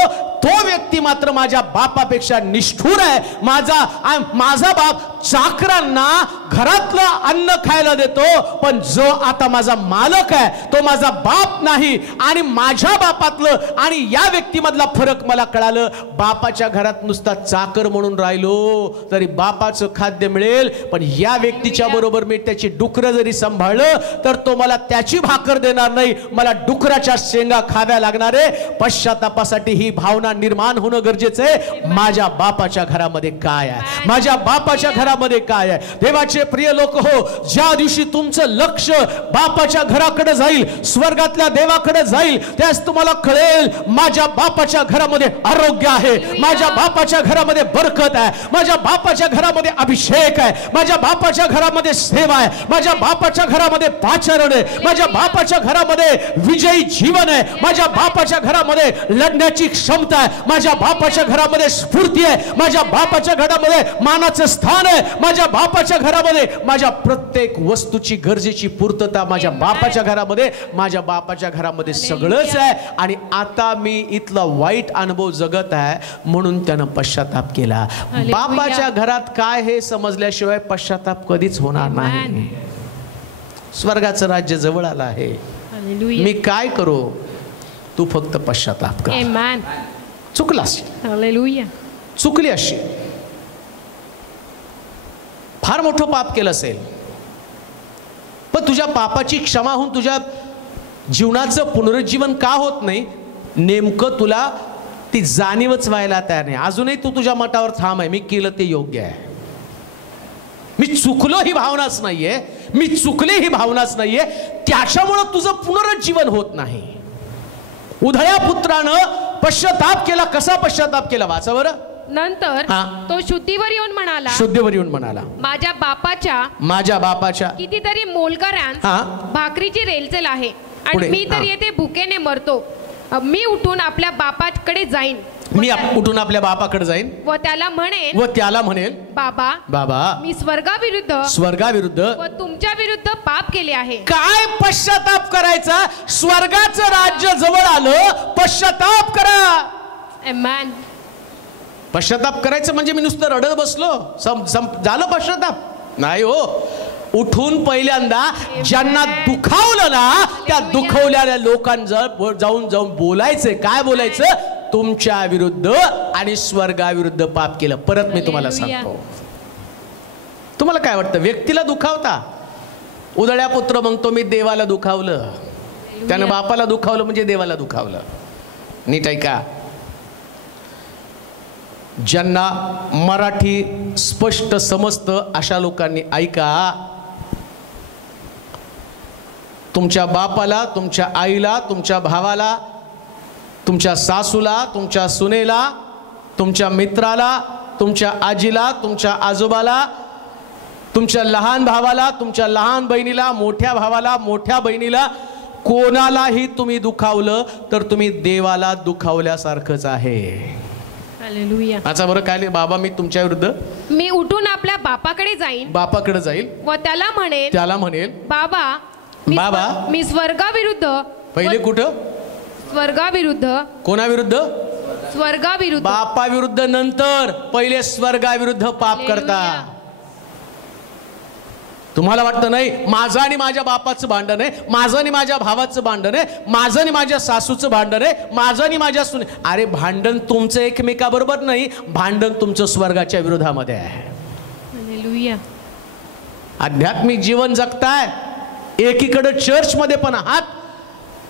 तो व्यक्ती मात्र माझ्या बापापेक्षा निष्ठुर आहे. माझा बाप चाकरांना घरातलं अन्न खायला देतो, पण जो आता माझा मालक आहे तो माझा बाप नाही. आणि माझ्या बापातलं आणि या व्यक्तीमधला फरक मला कळालं. बापाच्या घरात नुसता चाकर म्हणून राहिलो तरी बापाचं खाद्य मिळेल, पण या व्यक्तीच्या बरोबर मी त्याची डुकरं जरी सांभाळलं तर तो मला त्याची भाकर देणार नाही, मला डुकराच्या शेंगा खाव्या लागणार आहे. पश्चातापासाठी ही भावना निर्माण होणं गरजेचं आहे. माझ्या बापाच्या घरामध्ये काय आहे, माझ्या बापाच्या घरामध्ये काय आहे. देवाचे प्रिय लोक हो, ज्या दिवशी तुमचं लक्ष बापाच्या घराकडे जाईल, स्वर्गातल्या देवाकडे जाईल, त्यास तुम्हाला कळेल माझ्या बापाच्या घरामध्ये आरोग्य आहे, माझ्या बापाच्या घरामध्ये बरकत आहे, माझ्या बापाच्या घरामध्ये अभिषेक आहे, माझ्या बापाच्या घरामध्ये सेवा आहे, माझ्या बापाच्या घरामध्ये पाचारण आहे, माझ्या बापाच्या घरामध्ये विजयी जीवन आहे, माझ्या बापाच्या घरामध्ये लढण्याची क्षमता आहे, माझ्या बापाच्या घरामध्ये स्फूर्ती आहे, माझ्या बापाच्या घरामध्ये मानाचं स्थान आहे, माझ्या बापाच्या घरामध्ये माझ्या प्रत्येक वस्तूची गरजेची पूर्तता, माझ्या बापाच्या घरामध्ये, माझ्या बापाच्या घरामध्ये सगळंच आहे. आणि आता मी इथला वाईट अनुभव जगत आहे म्हणून त्यानं पश्चाताप केला. बापाच्या घरात काय हे समजल्याशिवाय पश्चाताप कधीच होणार नाही. स्वर्गाचं राज्य जवळ आलं आहे. मी काय करू, तू फक्त पश्चाताप कर. चुकलास, चुकली अशी, फार मोठं पाप केलं असेल, पण तुझ्या पापाची क्षमा होऊन तुझ्या जीवनाचं पुनरुज्जीवन का होत नाही, नेमकं तुला ती जाणीवच व्हायला तयार नाही. अजूनही तू तुझ्या मतावर ठाम आहे, मी केलं ते योग्य आहे, मी चुकलो ही भावनाच नाहीये, मी चुकले ही भावनाच नाहीये, त्याच्यामुळं तुझं पुनरुज्जीवन होत नाही. उधळ्या पुत्रानं पश्चाताप केला. कसा पश्चाताप केला वाचा बरं. नंतर तो शुद्धीवर येऊन म्हणाला, माझ्या बापाच्या कितीतरी मोलकऱ्यांत भाकरीची रेलचेल आहे आणि मी तर येथे भुकेने मरतो. मी उठून आपल्या बापाकडे जाईन व त्याला म्हणेन, बाबा मी स्वर्गाविरुद्ध व तुमच्या विरुद्ध पाप केले आहे. काय पश्चाताप करायचा? स्वर्गाचं राज्य जवळ आलं, पश्चाताप करा. आमेन. पश्चाताप करायचं म्हणजे मी नुसतं रडत बसलो झालं पश्चाताप नाही हो. उठून पहिल्यांदा ज्यांना दुखावलं ना, त्या दुखवलेल्या लोकांजवळ जाऊन बोलायचं. काय बोलायचं? तुमच्या विरुद्ध आणि स्वर्गाविरुद्ध पाप केलं. परत मी तुम्हाला सांगतो, तुम्हाला काय वाटतं व्यक्तीला दुखावता? उधळ्या पुत्र म्हणतो मी देवाला दुखावलं, त्यानं बापाला दुखावलं म्हणजे देवाला दुखावलं. नीट ऐका, ज्यांना मराठी स्पष्ट समजतं अशा लोकांनी ऐका. तुमच्या बापाला, तुमच्या आईला, तुमच्या भावाला, तुमच्या सासूला, तुमच्या सुनेला, तुमच्या मित्राला, तुमच्या आजीला, तुमच्या आजोबाला, तुमच्या लहान भावाला, तुमच्या लहान बहिणीला, मोठ्या भावाला, मोठ्या बहिणीला, कोणालाही तुम्ही दुखावलं तर तुम्ही देवाला दुखावल्यासारखंच आहे. हालेलुया. आता बरं काय, बाबा मी तुमच्या विरुद्ध, मी उठून आपल्या बापाकडे जाईल व त्याला म्हणेल, बाबा मी स्वर्गाविरुद्ध. पहिले कुठं? स्वर्गाविरुद्ध. कोणाविरुद्ध? स्वर्गाविरुद्ध. बापाविरुद्ध नंतर, पहिले स्वर्गाविरुद्ध पाप करता. तुम्हाला वाटतं नाही माझं आणि माझ्या बापाचं भांडण आहे, माझं आणि माझ्या भावाचं भांडण आहे, माझं आणि माझ्या सासूचं भांडण आहे, माझं आणि माझ्या सुने. अरे भांडण तुमचं एकमेकाबरोबर नाही, भांडण तुमचं स्वर्गाच्या विरोधामध्ये आहे. हालेलुया. आध्यात्मिक जीवन जगताय, एकीकडे चर्च मध्ये पण आहात,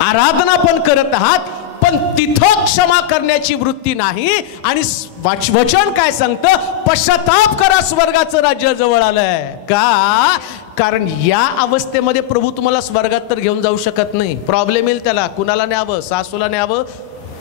आराधना पण करत आहात, पण तिथं क्षमा करण्याची वृत्ती नाही. आणि वचन काय सांगतं? पश्चाताप करा, स्वर्गाचं राज्य जवळ आलंय. का? कारण या अवस्थेमध्ये प्रभू तुम्हाला स्वर्गात तर घेऊन जाऊ शकत नाही. प्रॉब्लेम येईल त्याला. कुणाला न्यावं? सासूला न्यावं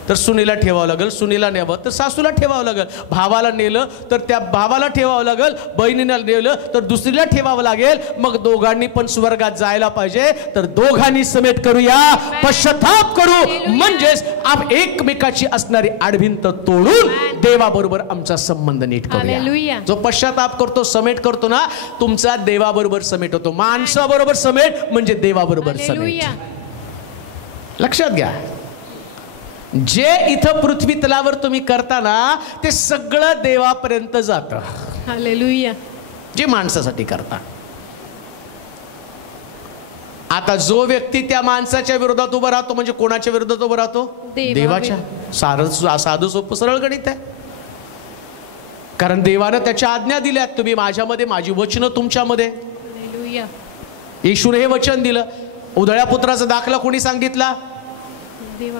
तर सुनीला ठेवावं लागेल, सुनीला न्यावं तर सासूला ठेवावं लागेल, भावाला नेलं तर त्या भावाला ठेवावं लागेल, बहिणीला नेलं तर दुसरीला ठेवावं लागेल. मग दोघांनी पण स्वर्गात जायला पाहिजे, तर दोघांनी समेट करूया, पश्चाताप करू, म्हणजेच आप एकमेकाची असणारी आडभिंत तोडून देवाबरोबर आमचा संबंध नीट करूया. जो पश्चाताप करतो, समेट करतो ना, तुमचा देवाबरोबर समेट होतो. माणसाबरोबर समेट म्हणजे देवाबरोबर समेट. लक्षात घ्या, जे इथं पृथ्वी तलावर तुम्ही करताना ते सगळं देवापर्यंत जातं. हालेलुया. जे माणसासाठी करता. आता जो व्यक्ती त्या माणसाच्या विरोधात उभा राहतो म्हणजे कोणाच्या विरोधात उभा राहतो? देवाच्या. साधं सोपं सरळ गणित आहे. कारण देवानं त्याच्या आज्ञा दिल्यात, तुम्ही माझ्यामध्ये, माझी वचनं तुमच्यामध्ये. हालेलुया. येशूने हे वचन दिलं. उधळ्या पुत्राचा दाखला कोणी सांगितला?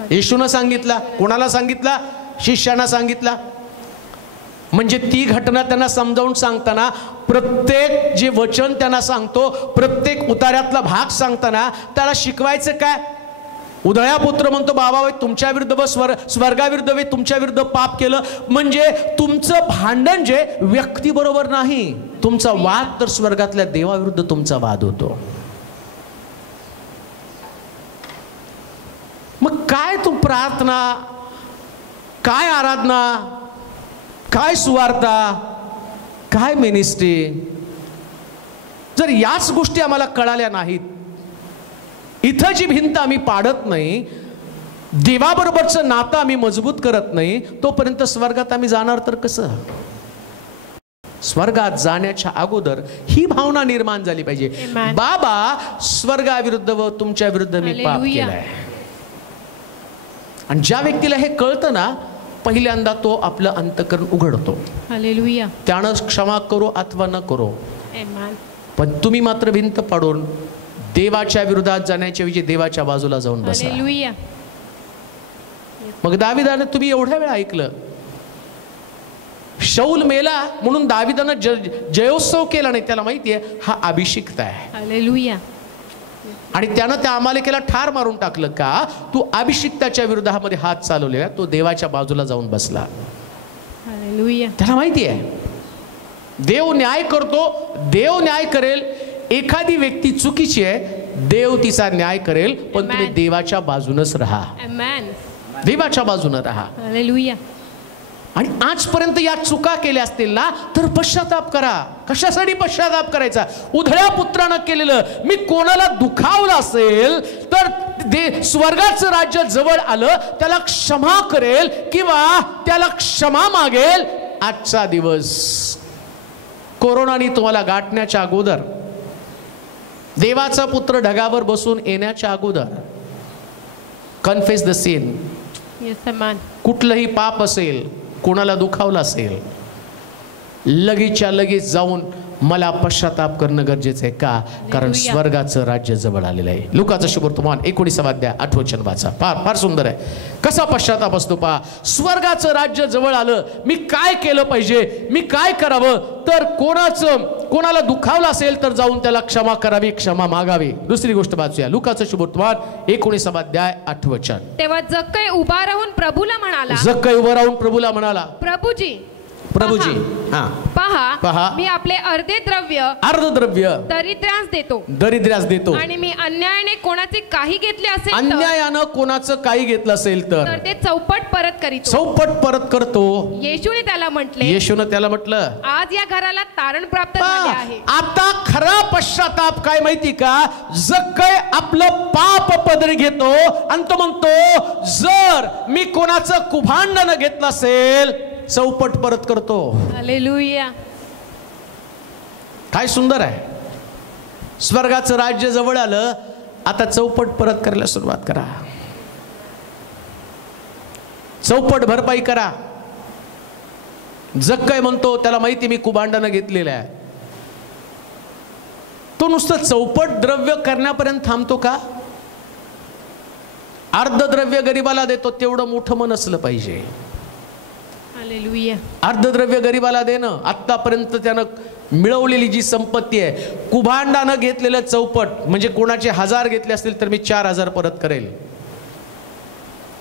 येशूनं सांगितला. कोणाला सांगितला? शिष्यांना सांगितला. म्हणजे ती घटना त्यांना समजावून सांगताना, प्रत्येक जे वचन त्यांना सांगतो, प्रत्येक उतार्यातला भाग सांगताना त्याला शिकवायचं काय? उधळ्या पुत्र म्हणतो, बाबा तुमच्या विरुद्ध व स्वर्गाविरुद्ध तुमच्या विरुद्ध पाप केलं. म्हणजे तुमचं भांडण जे व्यक्ती बरोबर नाही, तुमचा वाद तर स्वर्गातल्या देवाविरुद्ध तुमचा वाद होतो. मग काय तू प्रार्थना, काय आराधना, काय सुवार्ता, काय मिनिस्ट्री, जर याच गोष्टी आम्हाला कळाल्या नाहीत, इथं जी भिंत आम्ही पाडत नाही, देवाबरोबरचं नातं आम्ही मजबूत करत नाही, तोपर्यंत स्वर्गात आम्ही जाणार तर कसं? स्वर्गात जाण्याच्या अगोदर ही भावना निर्माण झाली पाहिजे, बाबा स्वर्गाविरुद्ध व तुमच्या विरुद्ध मी पाप केलाय. आणि ज्या व्यक्तीला हे कळतं ना, पहिल्यांदा तो आपलं अंतःकरण उघडतो. हालेलुया. त्यानं क्षमा करो अथवा न करो, पण तुम्ही मात्र भिंत पाडून देवाच्या विरोधात जाण्याच्या ऐवजी देवाच्या बाजूला जाऊन बसला. हालेलुया. मग दाविदानं, तुम्ही एवढ्या वेळा ऐकलं, शौल मेला म्हणून दाविदानं जयोत्सव केला नाही. त्याला माहिती आहे हा अभिषिक्त आहे. हालेलुया. आणि त्यानं त्या अमालेकेला ठार मारून टाकलं. का? तू अभिषिक्ताच्या विरोधामध्ये हात चालवलेला, तो देवाच्या बाजूला जाऊन बसला. हालेलुया. त्याला माहिती आहे देव न्याय करतो, देव न्याय करेल. एखादी व्यक्ती चुकीची आहे, देव तिचा न्याय करेल, पण तुम्ही देवाच्या बाजूनच राहा. आमेन. देवाच्या बाजूने राहा. हालेलुया. आणि आजपर्यंत या चुका केल्या असतील ना, तर पश्चाताप करा. कशासाठी पश्चाताप करायचा? उधळ्या पुत्रानं केलेलं, मी कोणाला दुखावलं असेल तर स्वर्गाचं राज्य जवळ आलं, त्याला क्षमा करेल किंवा त्याला क्षमा मागेल. आजचा दिवस कोरोनाने तुम्हाला गाठण्याच्या अगोदर, देवाचा पुत्र ढगावर बसून येण्याच्या अगोदर, कन्फेस द सिन. येस आमेन. कुठलंही पाप असेल, कोणाला दुखावलं असेल, लगेचच्या लगेच जाऊन मला पश्चाताप करणं गरजेचं आहे. का? कारण स्वर्गाचं राज्य जवळ आलेलं आहे. लुकाचं शुभवर्तमान 19 अध्याय 8 वचन वाचा. फार फार सुंदर आहे. कसा पश्चाताप असतो पहा. स्वर्गाचं राज्य जवळ आलं, मी काय केलं पाहिजे, मी काय करावं, तर कोणाला दुखावलं असेल तर जाऊन त्याला क्षमा करावी, क्षमा मागावी. दुसरी गोष्ट वाचूया. लुकाचं शुभवर्तमान 19 अध्याय 8 वचन. तेव्हा जक्कई उभा राहून प्रभूला म्हणाला, जक्कई उभा राहून प्रभूला म्हणाला, प्रभूजी पहा, पहा, मी आपले अर्धे द्रव्य दरिद्रास देतो, आणि मी अन्यायाने कोणाचे काही घेतले असेल, अन्यायानं कोणाचं काही घेतलं असेल तर ते चौपट परत करतो. येशूने त्याला म्हटलं, आज या घराला तारण प्राप्त झाले आहे. आता खरा पश्चाताप काय माहिती का? जक्कई आपलं पाप पदरी घेतो आणि तो म्हणतो, जर मी कोणाचं कुभांड न घेतलं असेल, चौपट परत करतो. हालेलुया. काय सुंदर आहे. स्वर्गाचं राज्य जवळ आलं, आता चौपट परत करायला सुरुवात करा. चौपट भरपाई करा. जक्कई म्हणतो, त्याला माहिती मी कुभांडानं घेतलेलं आहे. तो नुसतं चौपट द्रव्य करण्यापर्यंत थांबतो का? अर्ध द्रव्य गरीबाला देतो, तेवढं मोठं मन असलं पाहिजे. हालेलुया. अर्धद्रव्य गरीबाला देणं, आतापर्यंत त्यानं मिळवलेली जी संपत्ती आहे, कुभांडानं घेतलेलं चौपट, म्हणजे कोणाचे 1000 घेतले असतील तर मी 4000 परत करेल.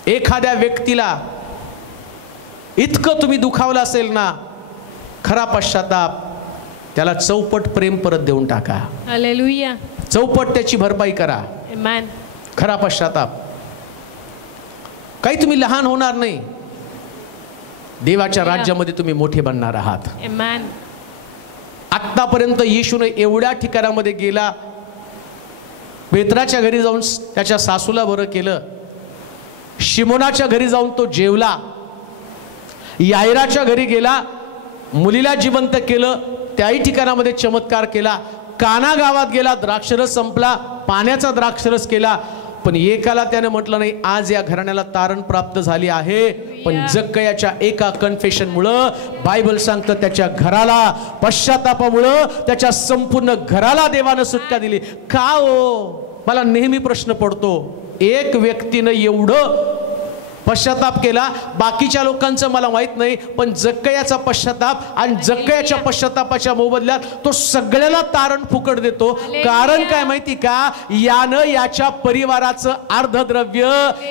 एखाद्या व्यक्तीला इतकं तुम्ही दुखावलं असेल ना, खरा पश्चाताप, त्याला चौपट प्रेम परत देऊन टाका. हालेलुया. चौपट त्याची भरपाई करा. आमेन. खरा पश्चाताप. काही तुम्ही लहान होणार नाही, देवाच्या राज्यामध्ये तुम्ही मोठे बनणार आहात. आमेन. आतापर्यंत येशूने एवढ्या ठिकाणामध्ये गेला. पेत्राच्या घरी जाऊन त्याच्या सासूला बरं केलं, शिमोनाच्या घरी जाऊन तो जेवला, यायराच्या घरी गेला, मुलीला जिवंत केलं, त्याही ठिकाणामध्ये चमत्कार केला. काना गावात गेला, द्राक्षरस संपला, पाण्याचा द्राक्षरस केला. पण एकाला त्याने म्हटलं नाही, आज या घराण्याला तारण प्राप्त झाली आहे. पण जक्कयाच्या एका कन्फेशनमुळं, बायबल सांगतं, त्याच्या घराला, पश्चातापामुळं त्याच्या संपूर्ण घराला देवानं सुटका दिली. का हो? मला नेहमी प्रश्न पडतो, एक व्यक्तीनं एवढं पश्चाताप केला, बाकीच्या लोकांचं मला माहित नाही, पण जक्कयाचा पश्चाताप आणि जक्कयाच्या पश्चातापाच्या मोबदल्यात तो सगळ्याला तारण फुकट देतो. कारण काय माहिती का? यानं याच्या परिवाराचं अर्धद्रव्य,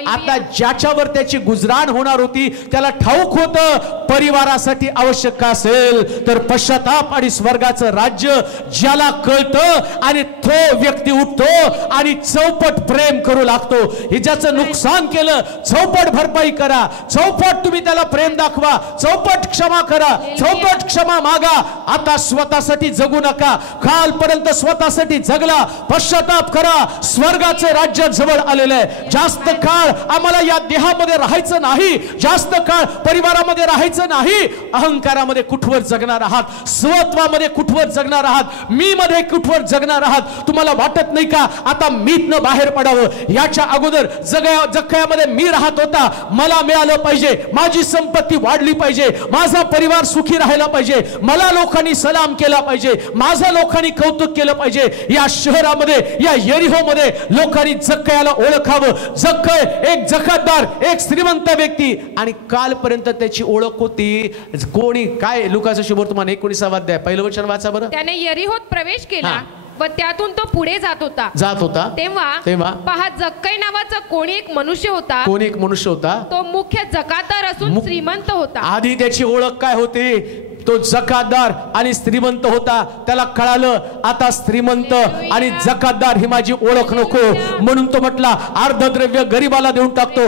आता ज्याच्यावर त्याची गुजराण होणार होती, त्याला ठाऊक होतं परिवारासाठी आवश्यक का असेल तर पश्चाताप आणि स्वर्गाचं राज्य ज्याला कळतं, आणि तो व्यक्ती उठतो आणि चौपट प्रेम करू लागतो. हे ज्याचं नुकसान केलं, चौपट भरपाई करा, चौपट तुम्ही त्याला प्रेम दाखवा, चौपट क्षमा करा, चौपट क्षमा मागा. आता स्वतःसाठी जगू नका. कालपर्यंत स्वतःसाठी जगला, पश्चाताप करा. स्वर्गाचे राज्य जवळ आलेलं आहे. जास्त काळ आम्हाला या देहामध्ये राहायचं नाही, जास्त काळ परिवारामध्ये राहायचं नाही. अहंकारामध्ये कुठवर जगणार आहात, स्वत्वामध्ये कुठवर जगणार आहात, मी मध्ये कुठवर जगणार आहात. तुम्हाला वाटत नाही का आता मीतनं बाहेर पडावं? याच्या अगोदर जक्कयामध्ये मी राहत होता, मला मिळालं पाहिजे, माझी संपत्ती वाढली पाहिजे, माझा परिवार सुखी राहायला पाहिजे, मला लोकांनी सलाम केला पाहिजे, माझा लोकांनी कौतुक केलं पाहिजे. या शहरामध्ये, या यरीहोमध्ये लोकांनी जक्कयाला ओळखावं. जक्कय एक जकातदार, एक श्रीमंत व्यक्ती, आणि कालपर्यंत त्याची ओळख होती कोणी काय. लुकाचं शुभवर्तमान 19 अध्याय पहिलं वचन वाचा बरं. त्याने यरीहोत प्रवेश केला व त्यातून तो पुढे जात होता. तेव्हा पहा, जक्कई नावाचा कोणी एक मनुष्य होता. तो मुख्य जकातदार असून श्रीमंत होता. आधी त्याची ओळख काय होती? तो जकातदार आणि श्रीमंत होता. त्याला कळालं आता श्रीमंत आणि जकातदार ही माझी ओळख नको, म्हणून तो म्हटला अर्धद्रव्य गरीबाला देऊन टाकतो.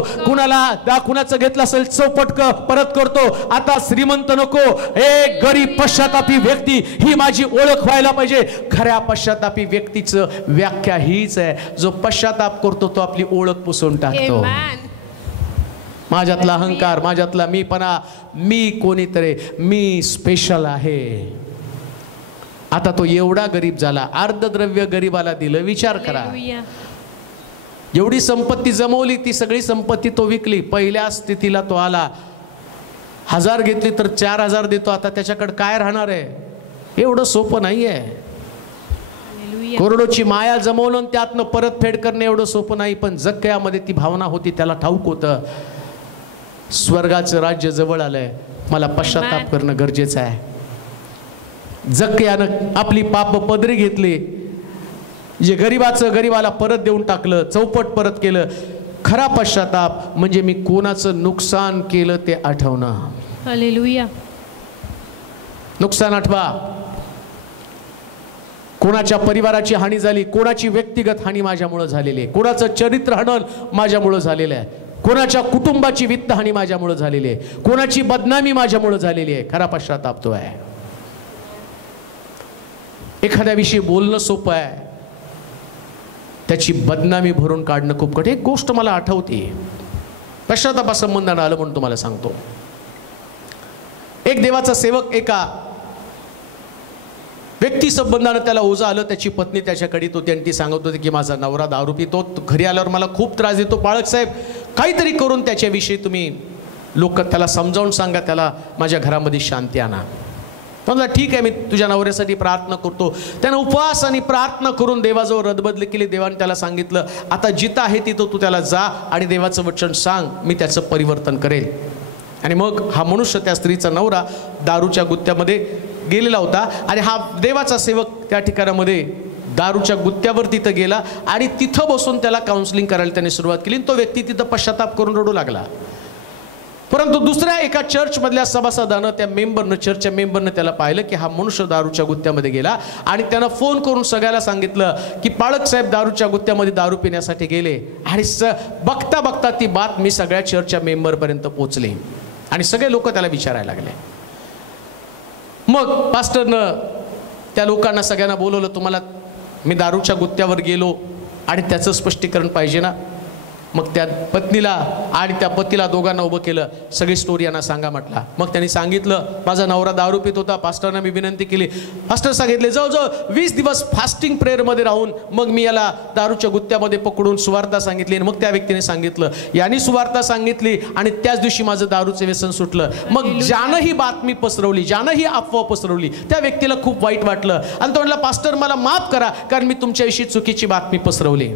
कुणाचं घेतलं असेल चौपट परत करतो. आता श्रीमंत नको, एक गरीब पश्चातापी व्यक्ती ही माझी ओळख व्हायला पाहिजे. खऱ्या पश्चातापी व्यक्तीचं व्याख्या हीच आहे, जो पश्चाताप करतो तो आपली ओळख पुसून टाकतो. माझ्यातला अहंकार, माझ्यातला मीपणा, मी कोणीतरी, मी स्पेशल आहे. आता तो एवढा गरीब झाला, अर्धद्रव्य गरीबाला दिलं. विचार करा, एवढी संपत्ती जमवली, ती सगळी संपत्ती तो विकली. पहिल्या स्थितीला तो आला, 1000 घेतली तर 4000 देतो. आता त्याच्याकडे काय राहणार आहे? एवढं सोपं नाहीये. करोडोची माया जमवलं त्यातनं परतफेड करणं एवढं सोपं नाही. पण जक्कयामध्ये ती भावना होती, त्याला ठाऊक होतं स्वर्गाचं राज्य जवळ आलंय, मला पश्चाताप करणं गरजेचं आहे. जक्कयानं आपली पाप पदरी घेतली, जे गरीबाला परत देऊन टाकलं, चौपट परत केलं. खरा पश्चाताप म्हणजे मी कोणाचं नुकसान केलं ते आठवणं. हालेलुया. नुकसान आठवा. कोणाच्या परिवाराची हानी झाली, कोणाची व्यक्तिगत हानी माझ्यामुळे झालेली आहे, कोणाचं चरित्र हनन माझ्यामुळे झालेलं आहे, कोणाच्या कुटुंबाची वित्तहानी माझ्यामुळे झालेली आहे, कोणाची बदनामी माझ्यामुळे झालेली आहे. खरा पश्चाताप तो आहे. एखाद्याविषयी बोलणं सोपं आहे, त्याची बदनामी भरून काढणं खूप कठीण. एक गोष्ट मला आठवते, पश्चातापा संबंधानं आलं म्हणून तुम्हाला सांगतो. एक देवाचा सेवक एका व्यक्ती संबंधानं त्याला ओझं आलं. त्याची पत्नी त्याच्याकडे होती आणि ती सांगत होती की माझा नवरा दारू पितो, घरी आल्यावर मला खूप त्रास देतो. पाळक साहेब, काहीतरी करून त्याच्याविषयी तुम्ही लोक त्याला समजावून सांगा, त्याला माझ्या घरामध्ये शांती आणा. म्हणलं ठीक आहे, मी तुझ्या नवऱ्यासाठी प्रार्थना करतो. त्यानं उपवास आणि प्रार्थना करून देवाजवळ रदबदली केली. देवाने त्याला सांगितलं, आता जिथं आहे तिथं तू त्याला जा आणि देवाचं वचन सांग, मी त्याचं परिवर्तन करेल. आणि मग हा मनुष्य, त्या स्त्रीचा नवरा, दारूच्या गुत्त्यामध्ये गेलेला होता. आणि हा देवाचा सेवक त्या ठिकाणामध्ये दारूच्या गुत्त्यावर तिथं गेला आणि तिथं बसून त्याला काउन्सिलिंग करायला त्याने सुरुवात केली. तो व्यक्ती तिथं पश्चाताप करून रडू लागला. परंतु दुसऱ्या एका चर्चमधल्या सभासदानं, त्या मेंबरनं, चर्चच्या मेंबरनं त्याला पाहिलं की हा मनुष्य दारूच्या गुत्त्यामध्ये गेला. आणि त्यानं फोन करून सगळ्याला सांगितलं की पाळक साहेब दारूच्या गुत्त्यामध्ये दारू पिण्यासाठी गेले. आणि बघता बघता ती बातमी सगळ्या चर्चच्या मेंबरपर्यंत पोहोचली आणि सगळे लोक त्याला विचारायला लागले. मग पास्टरनं त्या लोकांना सगळ्यांना बोलवलं, तुम्हाला मी दारूच्या गुत्त्यावर गेलो आणि त्याचं स्पष्टीकरण पाहिजे ना. मग त्या पत्नीला आणि त्या पतीला दोघांना उभं केलं, सगळी स्टोरी यांना सांगा म्हटला. मग त्यांनी सांगितलं, माझा नवरा दारू पित होता. पास्टरना मी विनंती केली. पास्टर सांगितले, जवळजवळ 20 दिवस फास्टिंग प्रेयरमध्ये राहून मग मी याला दारूच्या गुत्त्यामध्ये पकडून सुवार्ता सांगितली. आणि मग त्या व्यक्तीने सांगितलं, यांनी सुवार्ता सांगितली आणि त्याच दिवशी माझं दारूचं व्यसन सुटलं. मग ज्यानं ही बातमी पसरवली, ज्यानं ही अफवा पसरवली, त्या व्यक्तीला खूप वाईट वाटलं आणि तो म्हणला, पास्टर मला माफ करा, कारण मी तुमच्याविषयी चुकीची बातमी पसरवली.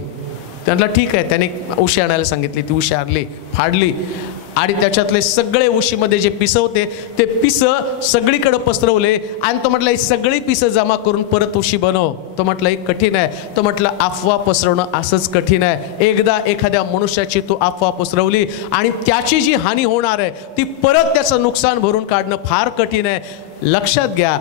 त्यांना ठीक आहे. त्याने उशी आणायला सांगितली. ती उशी आणली, फाडली आणि त्याच्यातले सगळे उशीमध्ये जे पिसं होते ते पिसं सगळीकडे पसरवले. आणि तो म्हटलं, ही सगळी पिसं जमा करून परत उशी बनव. तो म्हटलं, हे कठीण आहे. तो म्हटलं, अफवा पसरवणं असंच कठीण आहे. एकदा एखाद्या मनुष्याची तू अफवा पसरवली आणि त्याची जी हानी होणार आहे ती परत त्याचं नुकसान भरून काढणं फार कठीण आहे. लक्षात घ्या,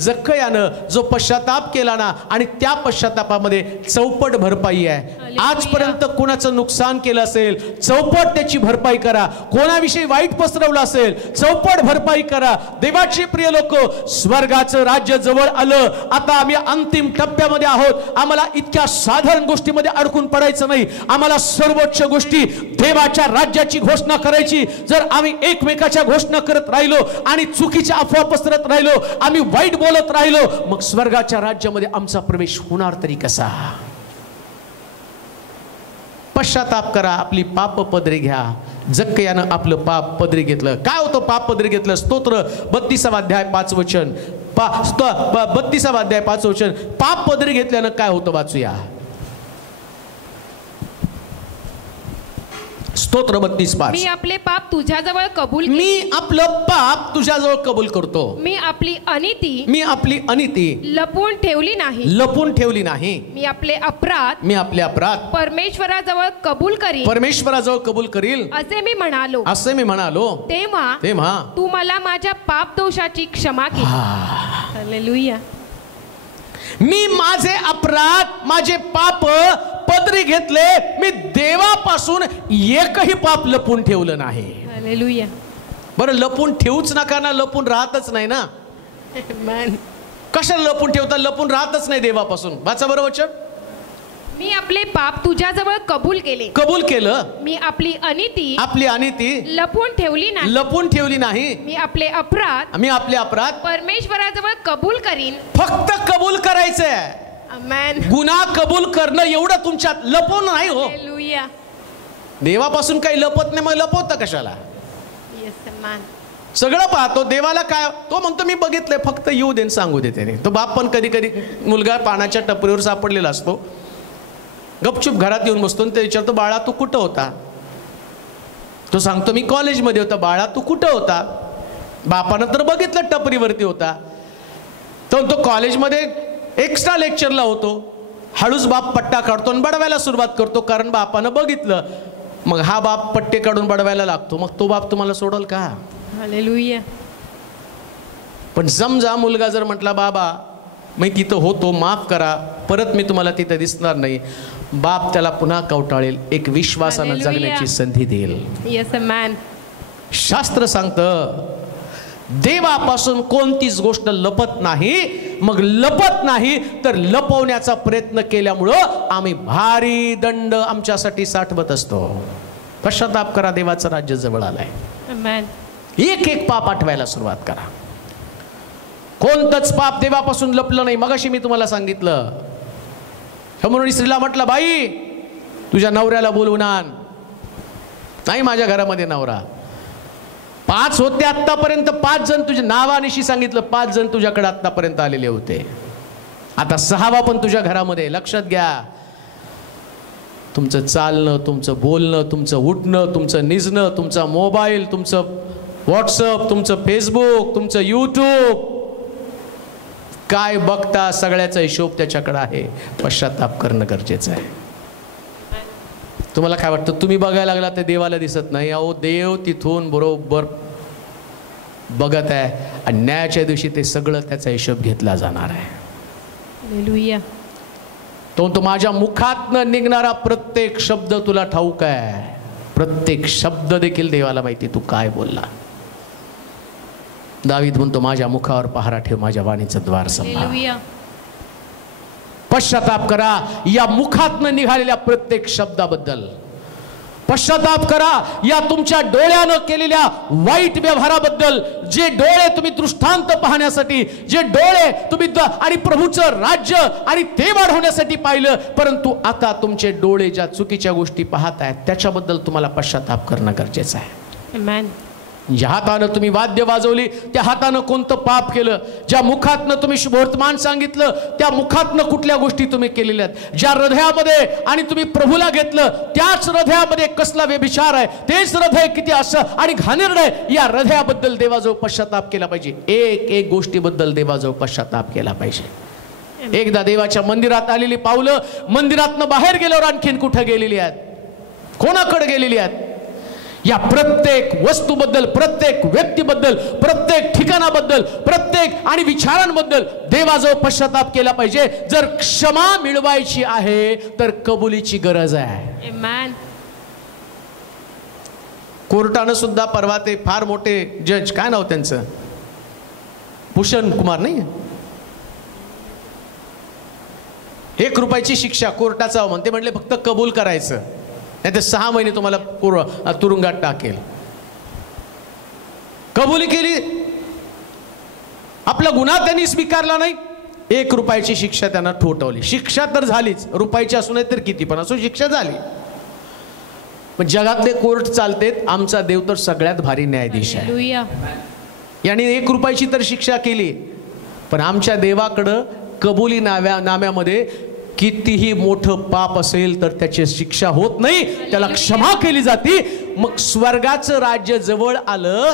जक्कयानं जो पश्चाताप केला ना, आणि त्या पश्चातापामध्ये चौपट भरपाई आहे. आजपर्यंत कोणाचं नुकसान केलं असेल, चौपट त्याची भरपाई करा. कोणाविषयी वाईट पसरवलं असेल, चौपट भरपाई करा. देवाचे प्रिय लोक, स्वर्गाचं राज्य जवळ आलं. आता आम्ही अंतिम टप्प्यामध्ये आहोत. आम्हाला इतक्या साधारण गोष्टीमध्ये अडकून पडायचं नाही. आम्हाला सर्वोच्च गोष्टी, देवाच्या राज्याची घोषणा करायची. जर आम्ही एकमेकाच्या घोषणा करत राहिलो आणि चुकीच्या अफवा पसरत राहिलो, आम्ही वाईट बोलत राहिलो, मग स्वर्गाच्या राज्यामध्ये आमचा प्रवेश होणार तरी कसा? पश्चाताप करा, आपली पाप पदरी घ्या. जक्कयानं आपलं पाप पदरी घेतलं. काय होतं पाप पदरी घेतलं? स्तोत्र 32 अध्याय 5 वचन. 32 अध्याय 5 वचन. पाप पदरी घेतल्यानं काय होतं वाचूया. स्तोत्र 32:5. मी आपले पाप तुझ्याजवळ कबूल मी आपलं पाप तुझ्याजवळ कबूल करतो. मी आपली अनिती लपवून ठेवली नाही. मी आपले अपराध परमेश्वराजवळ कबूल करील असे मी म्हणालो. तेव्हा तू मला माझ्या पाप दोषाची क्षमा केली. हालेलुया. मी माझे अपराध, माझे पाप पदरी घेतले. मी देवापासून एकही पाप लपून ठेवलं नाही. हालेलुया. बरं, लपून ठेवूच नका ना, लपून राहतच नाही ना. कशाला लपून ठेवता? लपून राहतच नाही देवापासून. वाचा बरं वचन. मी आपले पाप तुझ्याजवळ कबूल केलं. मी आपली अनिती लपून ठेवली नाही. मी आपले अपराध परमेश्वराजवळ कबूल करीन. फक्त कबूल करायचंय. आमेन. गुन्हा कबूल करणं एवढं तुमच्यात, लपवून नाही हो. हालेलुया. देवापासून काही लपत नाही, मग लपवता कशाला? सगळं पाहतो. देवाला काय तो म्हणतो, मी बघितलंय, फक्त येऊ दे सांगू दे त्याने. तो बाप पण कधी कधी मुलगा पाण्याच्या टपरीवर सापडलेला असतो, गपचूप घरात येऊन बसतो आणि ते विचारतो, बाळा तू कुठं होता? तो सांगतो, मी कॉलेजमध्ये होता. बाळा तू कुठं होता? बापानं तर बघितलं टपरीवरती होता. तो कॉलेजमध्ये एक्स्ट्रा लेक्चरला होतो. हळूच बाप पट्टा काढतो आणि बडवायला सुरुवात करतो, कारण बापानं बघितलं. मग हा बाप पट्टे काढून बडवायला लागतो. मग तो बाप तुम्हाला सोडल का? हालेलुया. पण समजा मुलगा जर म्हटला, बाबा मी तिथं होतो, माफ करा, परत मी तुम्हाला तिथं दिसणार नाही, बाप त्याला पुन्हा कवटाळेल, एक विश्वासानं जगण्याची संधी देईल. Yes man. शास्त्र सांगतं देवापासून कोणतीच गोष्ट लपत नाही. मग लपत नाही तर लपवण्याचा प्रयत्न केल्यामुळं आम्ही भारी दंड आमच्यासाठी साठवत असतो. पश्चाताप करा, देवाचं राज्य जवळ आलंय. आमेन. एक पाप आठवायला सुरुवात करा. कोणतंच पाप देवापासून लपलं नाही. मगाशी मी तुम्हाला सांगितलं, म्हणून स्त्रीला म्हटलं, बाई तुझ्या नवऱ्याला बोलवून आण. नाही माझ्या घरामध्ये नवरा. 5 होते आतापर्यंत. 5 जण तुझ्या नावानिशी सांगितलं, 5 जण तुझ्याकडे आतापर्यंत आलेले होते. आता 6वा पण तुझ्या घरामध्ये. लक्षात घ्या, तुमचं चालणं, तुमचं बोलणं, तुमचं उठणं, तुमचं निजणं, तुमचा मोबाईल, तुमचं व्हॉट्सअप, तुमचं फेसबुक, तुमचं यूट्यूब, काय बघता सगळ्याचा हिशोब त्याच्याकडे आहे. पश्चाताप करणं गरजेचं आहे. तुम्हाला काय वाटतं, तुम्ही बघायला लागला तर देवाला दिसत नाही? अहो, देव तिथून बरोबर बघत आहे आणि न्यायाच्या दिवशी ते सगळं त्याचा हिशोब घेतला जाणार आहे. हालेलुया. तो माझ्या मुखातनं निघणारा प्रत्येक शब्द तुला ठाऊक आहे. प्रत्येक शब्द देखील देवाला माहिती तू काय बोलला. दावीद म्हणतो, माझ्या मुखावर पहारा ठेव, माझ्या वाणीचं द्वार सांभाळ. पश्चाताप करा या मुखातनं निघालेल्या प्रत्येक शब्दाबद्दल. पश्चाताप करा या तुमच्या डोळ्यानं केलेल्या वाईट व्यवहाराबद्दल. जे डोळे तुम्ही दृष्टांत पाहण्यासाठी, जे डोळे तुम्ही आणि प्रभूचं राज्य आणि ते वाढवण्यासाठी पाहिलं, परंतु आता तुमचे डोळे ज्या चुकीच्या गोष्टी पाहत आहेत त्याच्याबद्दल तुम्हाला पश्चाताप करणं गरजेचं आहे. आमेन. ज्या हातानं तुम्ही वाद्य वाजवली त्या हातानं कोणतं पाप केलं? ज्या मुखातनं तुम्ही शुभवर्तमान सांगितलं त्या मुखातनं कुठल्या गोष्टी तुम्ही केलेल्या आहेत? ज्या हृदयामध्ये आणि तुम्ही प्रभूला घेतलं त्याच हृदयामध्ये कसला व्यभिचार आहे? तेच हृदय किती असं आणि घाणेरडं आहे. या हृदयाबद्दल देवाजवळ पश्चाताप केला पाहिजे. एक गोष्टीबद्दल देवाजवळ पश्चाताप केला पाहिजे. एकदा देवाच्या मंदिरात आलेली पावलं मंदिरातनं बाहेर गेल्यावर आणखीन कुठं गेलेली आहेत? कोणाकडे गेलेली आहेत? या प्रत्येक वस्तूबद्दल, प्रत्येक व्यक्तीबद्दल, प्रत्येक ठिकाणाबद्दल, प्रत्येक आणि विचारांबद्दल देवाजवळ पश्चाताप केला पाहिजे. जर क्षमा मिळवायची आहे तर कबुलीची गरज आहे. आमेन. कोर्टानं सुद्धा परवा ते फार मोठे जज, काय नाव त्यांचं, भूषण कुमार नाही, 1 रुपयाची शिक्षा कोर्टाचा म्हणते. म्हटले फक्त कबूल करायचं, नाही तर 6 महिने तुम्हाला तुरुंगात टाकेल. कबुली केली, आपला गुन्हा त्यांनी स्वीकारला नाही, 1 रुपयाची शिक्षा त्यांना ठोठावली. शिक्षा तर झालीच, रुपयाची असू नये तर किती पण असो शिक्षा झाली. पण जगातले कोर्ट चालतेत, आमचा देव तर सगळ्यात भारी न्यायाधीश आहे. याने 1 रुपयाची तर शिक्षा केली, पण आमच्या देवाकडं कबुली नाम्यामध्ये कितीही मोठं पाप असेल तर त्याची शिक्षा होत नाही, त्याला क्षमा केली जाते. मग स्वर्गाचं राज्य जवळ आलं,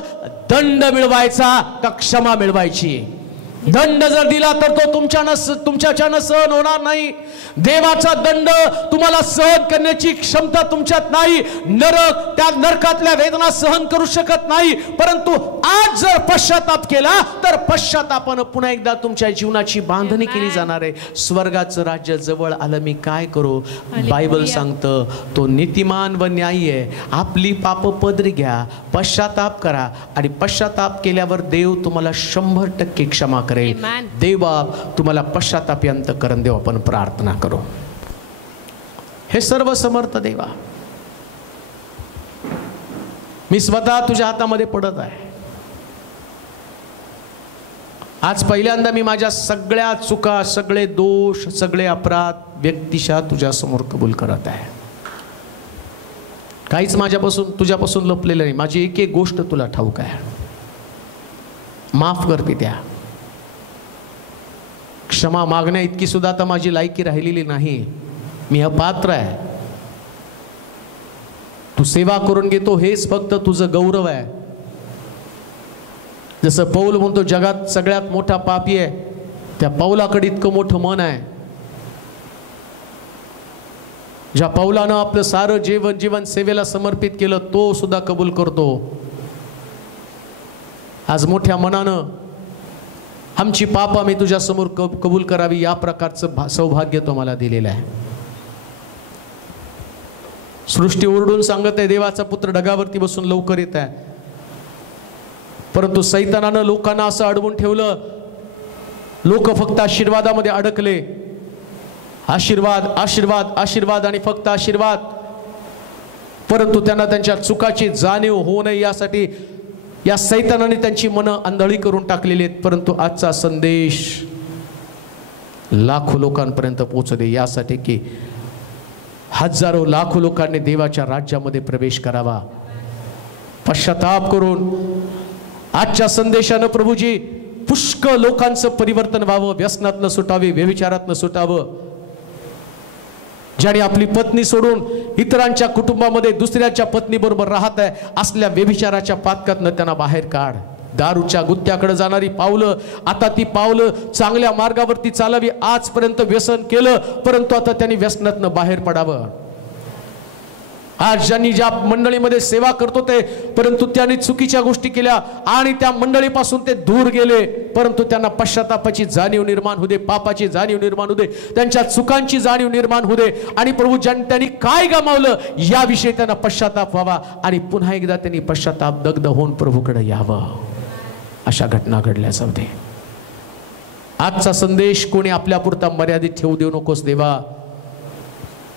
दंड मिळवायचा का क्षमा मिळवायची? दंड जर दिला तर तो तुमच्याच्यानं सहन होणार नाही. देवाचा दंड तुम्हाला सहन करण्याची क्षमता तुमच्यात नाही. नरक, त्या नरकातल्या वेदना सहन करू शकत नाही. परंतु आज जर पश्चाताप केला तर पश्चातापानं पुन्हा एकदा तुमच्या जीवनाची बांधणी केली जाणार आहे. स्वर्गाचं राज्य जवळ आलं, मी काय करू? बायबल सांगतं तो नीतिमान व न्यायी आहे. आपली पाप पदरी घ्या, पश्चाताप करा, आणि पश्चाताप केल्यावर देव तुम्हाला 100% क्षमा करेल. देवा तुम्हाला पश्चातापी अंतःकरण देव, आपण प्रार्थना करू. हे सर्व समर्थ देवा, मी स्वतः तुझ्या हातामध्ये पडत आहे. आज पहिल्यांदा मी माझ्या सगळ्या चुका, सगळे दोष, सगळे अपराध व्यक्तिशः तुझ्या समोर कबूल करत आहे. काहीच तुझ्यापासून लपलेलं नाही. माझी एक एक गोष्ट तुला ठाऊक आहे. माफ कर पित्या. क्षमा मागण्या इतकी सुद्धा आता माझी लायकी राहिलेली नाही. मी अपात्र आहे. तू सेवा करून घेतो हेच फक्त तुझं गौरव आहे. जसं पौल म्हणतो जगात सगळ्यात मोठा पापी आहे, त्या पौलाकडे इतकं मोठं मन आहे. ज्या पौलानं आपलं सारं जीवन सेवेला समर्पित केलं, तो सुद्धा कबूल करतो. आज मोठ्या मनानं आमची पाप आम्ही तुझ्या समोर कबूल करावी, या प्रकारचं सौभाग्य तो मला दिलेलं आहे. सृष्टी ओरडून सांगत आहे देवाचा पुत्र ढगावरती बसून लवकर येत आहे. परंतु सैतानानं लोकांना असं अडवून ठेवलं. लोक फक्त आशीर्वादामध्ये अडकले. आशीर्वाद, आशीर्वाद, आशीर्वाद आणि फक्त आशीर्वाद. परंतु त्यांना त्यांच्या चुकाची जाणीव होऊ नये यासाठी या सैतानाने त्यांची मनं आंधळी करून टाकलेली आहेत. परंतु आजचा संदेश लाखो लोकांपर्यंत पोहोचू दे, यासाठी की हजारो लाखो लोकांनी देवाच्या राज्यामध्ये प्रवेश करावा. पश्चाताप करून आजच्या संदेशानं प्रभूजी पुष्कळ लोकांचं परिवर्तन व्हावं. व्यसनातनं सुटावे, व्यभिचारातनं सुटावं. ज्याने आपली पत्नी सोडून इतरांच्या कुटुंबामध्ये दुसऱ्याच्या पत्नीबरोबर राहत आहे, असल्या व्यभिचाराच्या पातकातनं त्यांना बाहेर काढ. दारूच्या गुत्त्याकडे जाणारी पावलं, आता ती पावलं चांगल्या मार्गावरती चालावी. आजपर्यंत व्यसन केलं, परंतु आता त्यांनी व्यसनातनं बाहेर पडावं. आज ज्यांनी ज्या मंडळीमध्ये सेवा करतो ते, परंतु त्यांनी चुकीच्या गोष्टी केल्या आणि त्या मंडळीपासून ते दूर गेले, परंतु त्यांना पश्चातापाची जाणीव निर्माण होऊ दे, पापाची जाणीव निर्माण होऊ दे, त्यांच्या चुकांची जाणीव निर्माण होऊ दे. आणि प्रभू त्यांनी काय गमावलं याविषयी त्यांना पश्चाताप व्हावा आणि पुन्हा एकदा त्यांनी पश्चाताप दग्ध होऊन प्रभूकडे यावं. अशा घटना घडल्या जाऊ दे. आजचा संदेश कोणी आपल्यापुरता मर्यादित ठेवू देऊ नकोस देवा.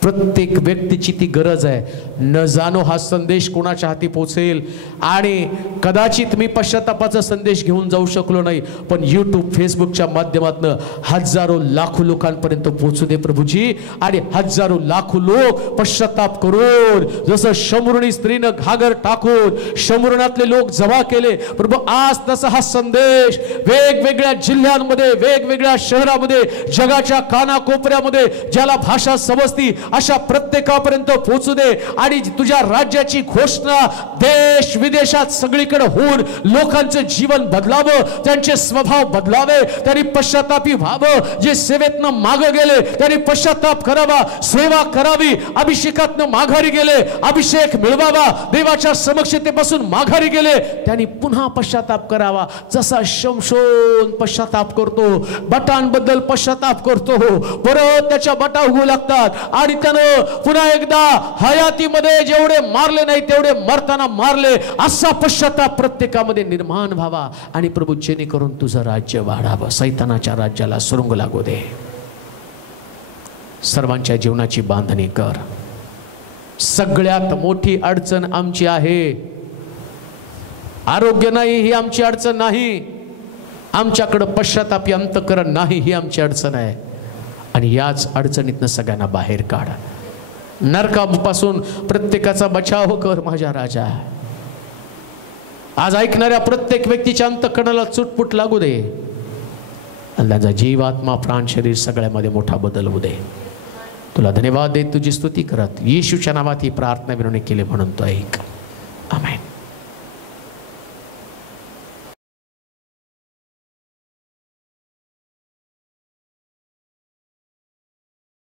प्रत्येक व्यक्तीची ती गरज आहे. न जाणो हा संदेश कोणाच्या हाती पोहोचेल. आणि कदाचित मी पश्चातापाचा संदेश घेऊन जाऊ शकलो नाही, पण यूट्यूब, फेसबुकच्या माध्यमातून हजारो लाखो लोकांपर्यंत पोहोचू दे प्रभूजी. आणि हजारो लाखो लोक पश्चाताप करून, जसं शमुरणी स्त्रीनं घागर टाकून शमुरणातले लोक जमा केले प्रभू, आज तसा हा संदेश वेगवेगळ्या जिल्ह्यांमध्ये, वेगवेगळ्या शहरामध्ये, जगाच्या कानाकोपऱ्यामध्ये ज्याला भाषा समजती अशा प्रत्येकापर्यंत पोहोचू दे. आणि तुझ्या राज्याची घोषणा देश विदेशात सगळीकडे होऊन लोकांचं जीवन बदलावं, त्यांचे स्वभाव बदलावे, त्यांनी पश्चातापी व्हावं. जे सेवेतनं मागे गेले त्यांनी पश्चाताप करावा, सेवा करावी. अभिषेकातनं माघारी गेले, अभिषेक मिळवावा. देवाच्या समक्षतेपासून माघारी गेले, त्यांनी पुन्हा पश्चाताप करावा. जसा शमशोन पश्चाताप करतो, बटांबद्दल पश्चाताप करतो, परत त्याच्या बटा उगू लागतात आणि त्यानं पुन्हा एकदा हयातीमध्ये जेवढे मारले नाही तेवढे मरताना मारले, असा पश्चाताप प्रत्येकामध्ये निर्माण व्हावा. आणि प्रभू जेणेकरून तुझं राज्य वाढावं, सैतानाच्या राज्याला सुरुंग लागू दे. सर्वांच्या जीवनाची बांधणी कर. सगळ्यात मोठी अडचण आमची आहे आरोग्य नाही, ही आमची अडचण नाही. आमच्याकडे पश्चातापी अंतःकरण नाही, ही आमची अडचण आहे. आणि याच अडचणीतनं सगळ्यांना बाहेर काढा. नरकापासून प्रत्येकाचा बचाव कर माझ्या राजा. आज ऐकणाऱ्या प्रत्येक व्यक्तीच्या अंतःकरणाला चुटपुट लागू दे आणि त्यांचा जीव, आत्मा, प्राण, शरीर सगळ्यामध्ये मोठा बदल होऊ दे. तुला धन्यवाद देत तुझी स्तुती करत येशूच्या नावात ही प्रार्थना विनवणी केली म्हणून तो ऐक.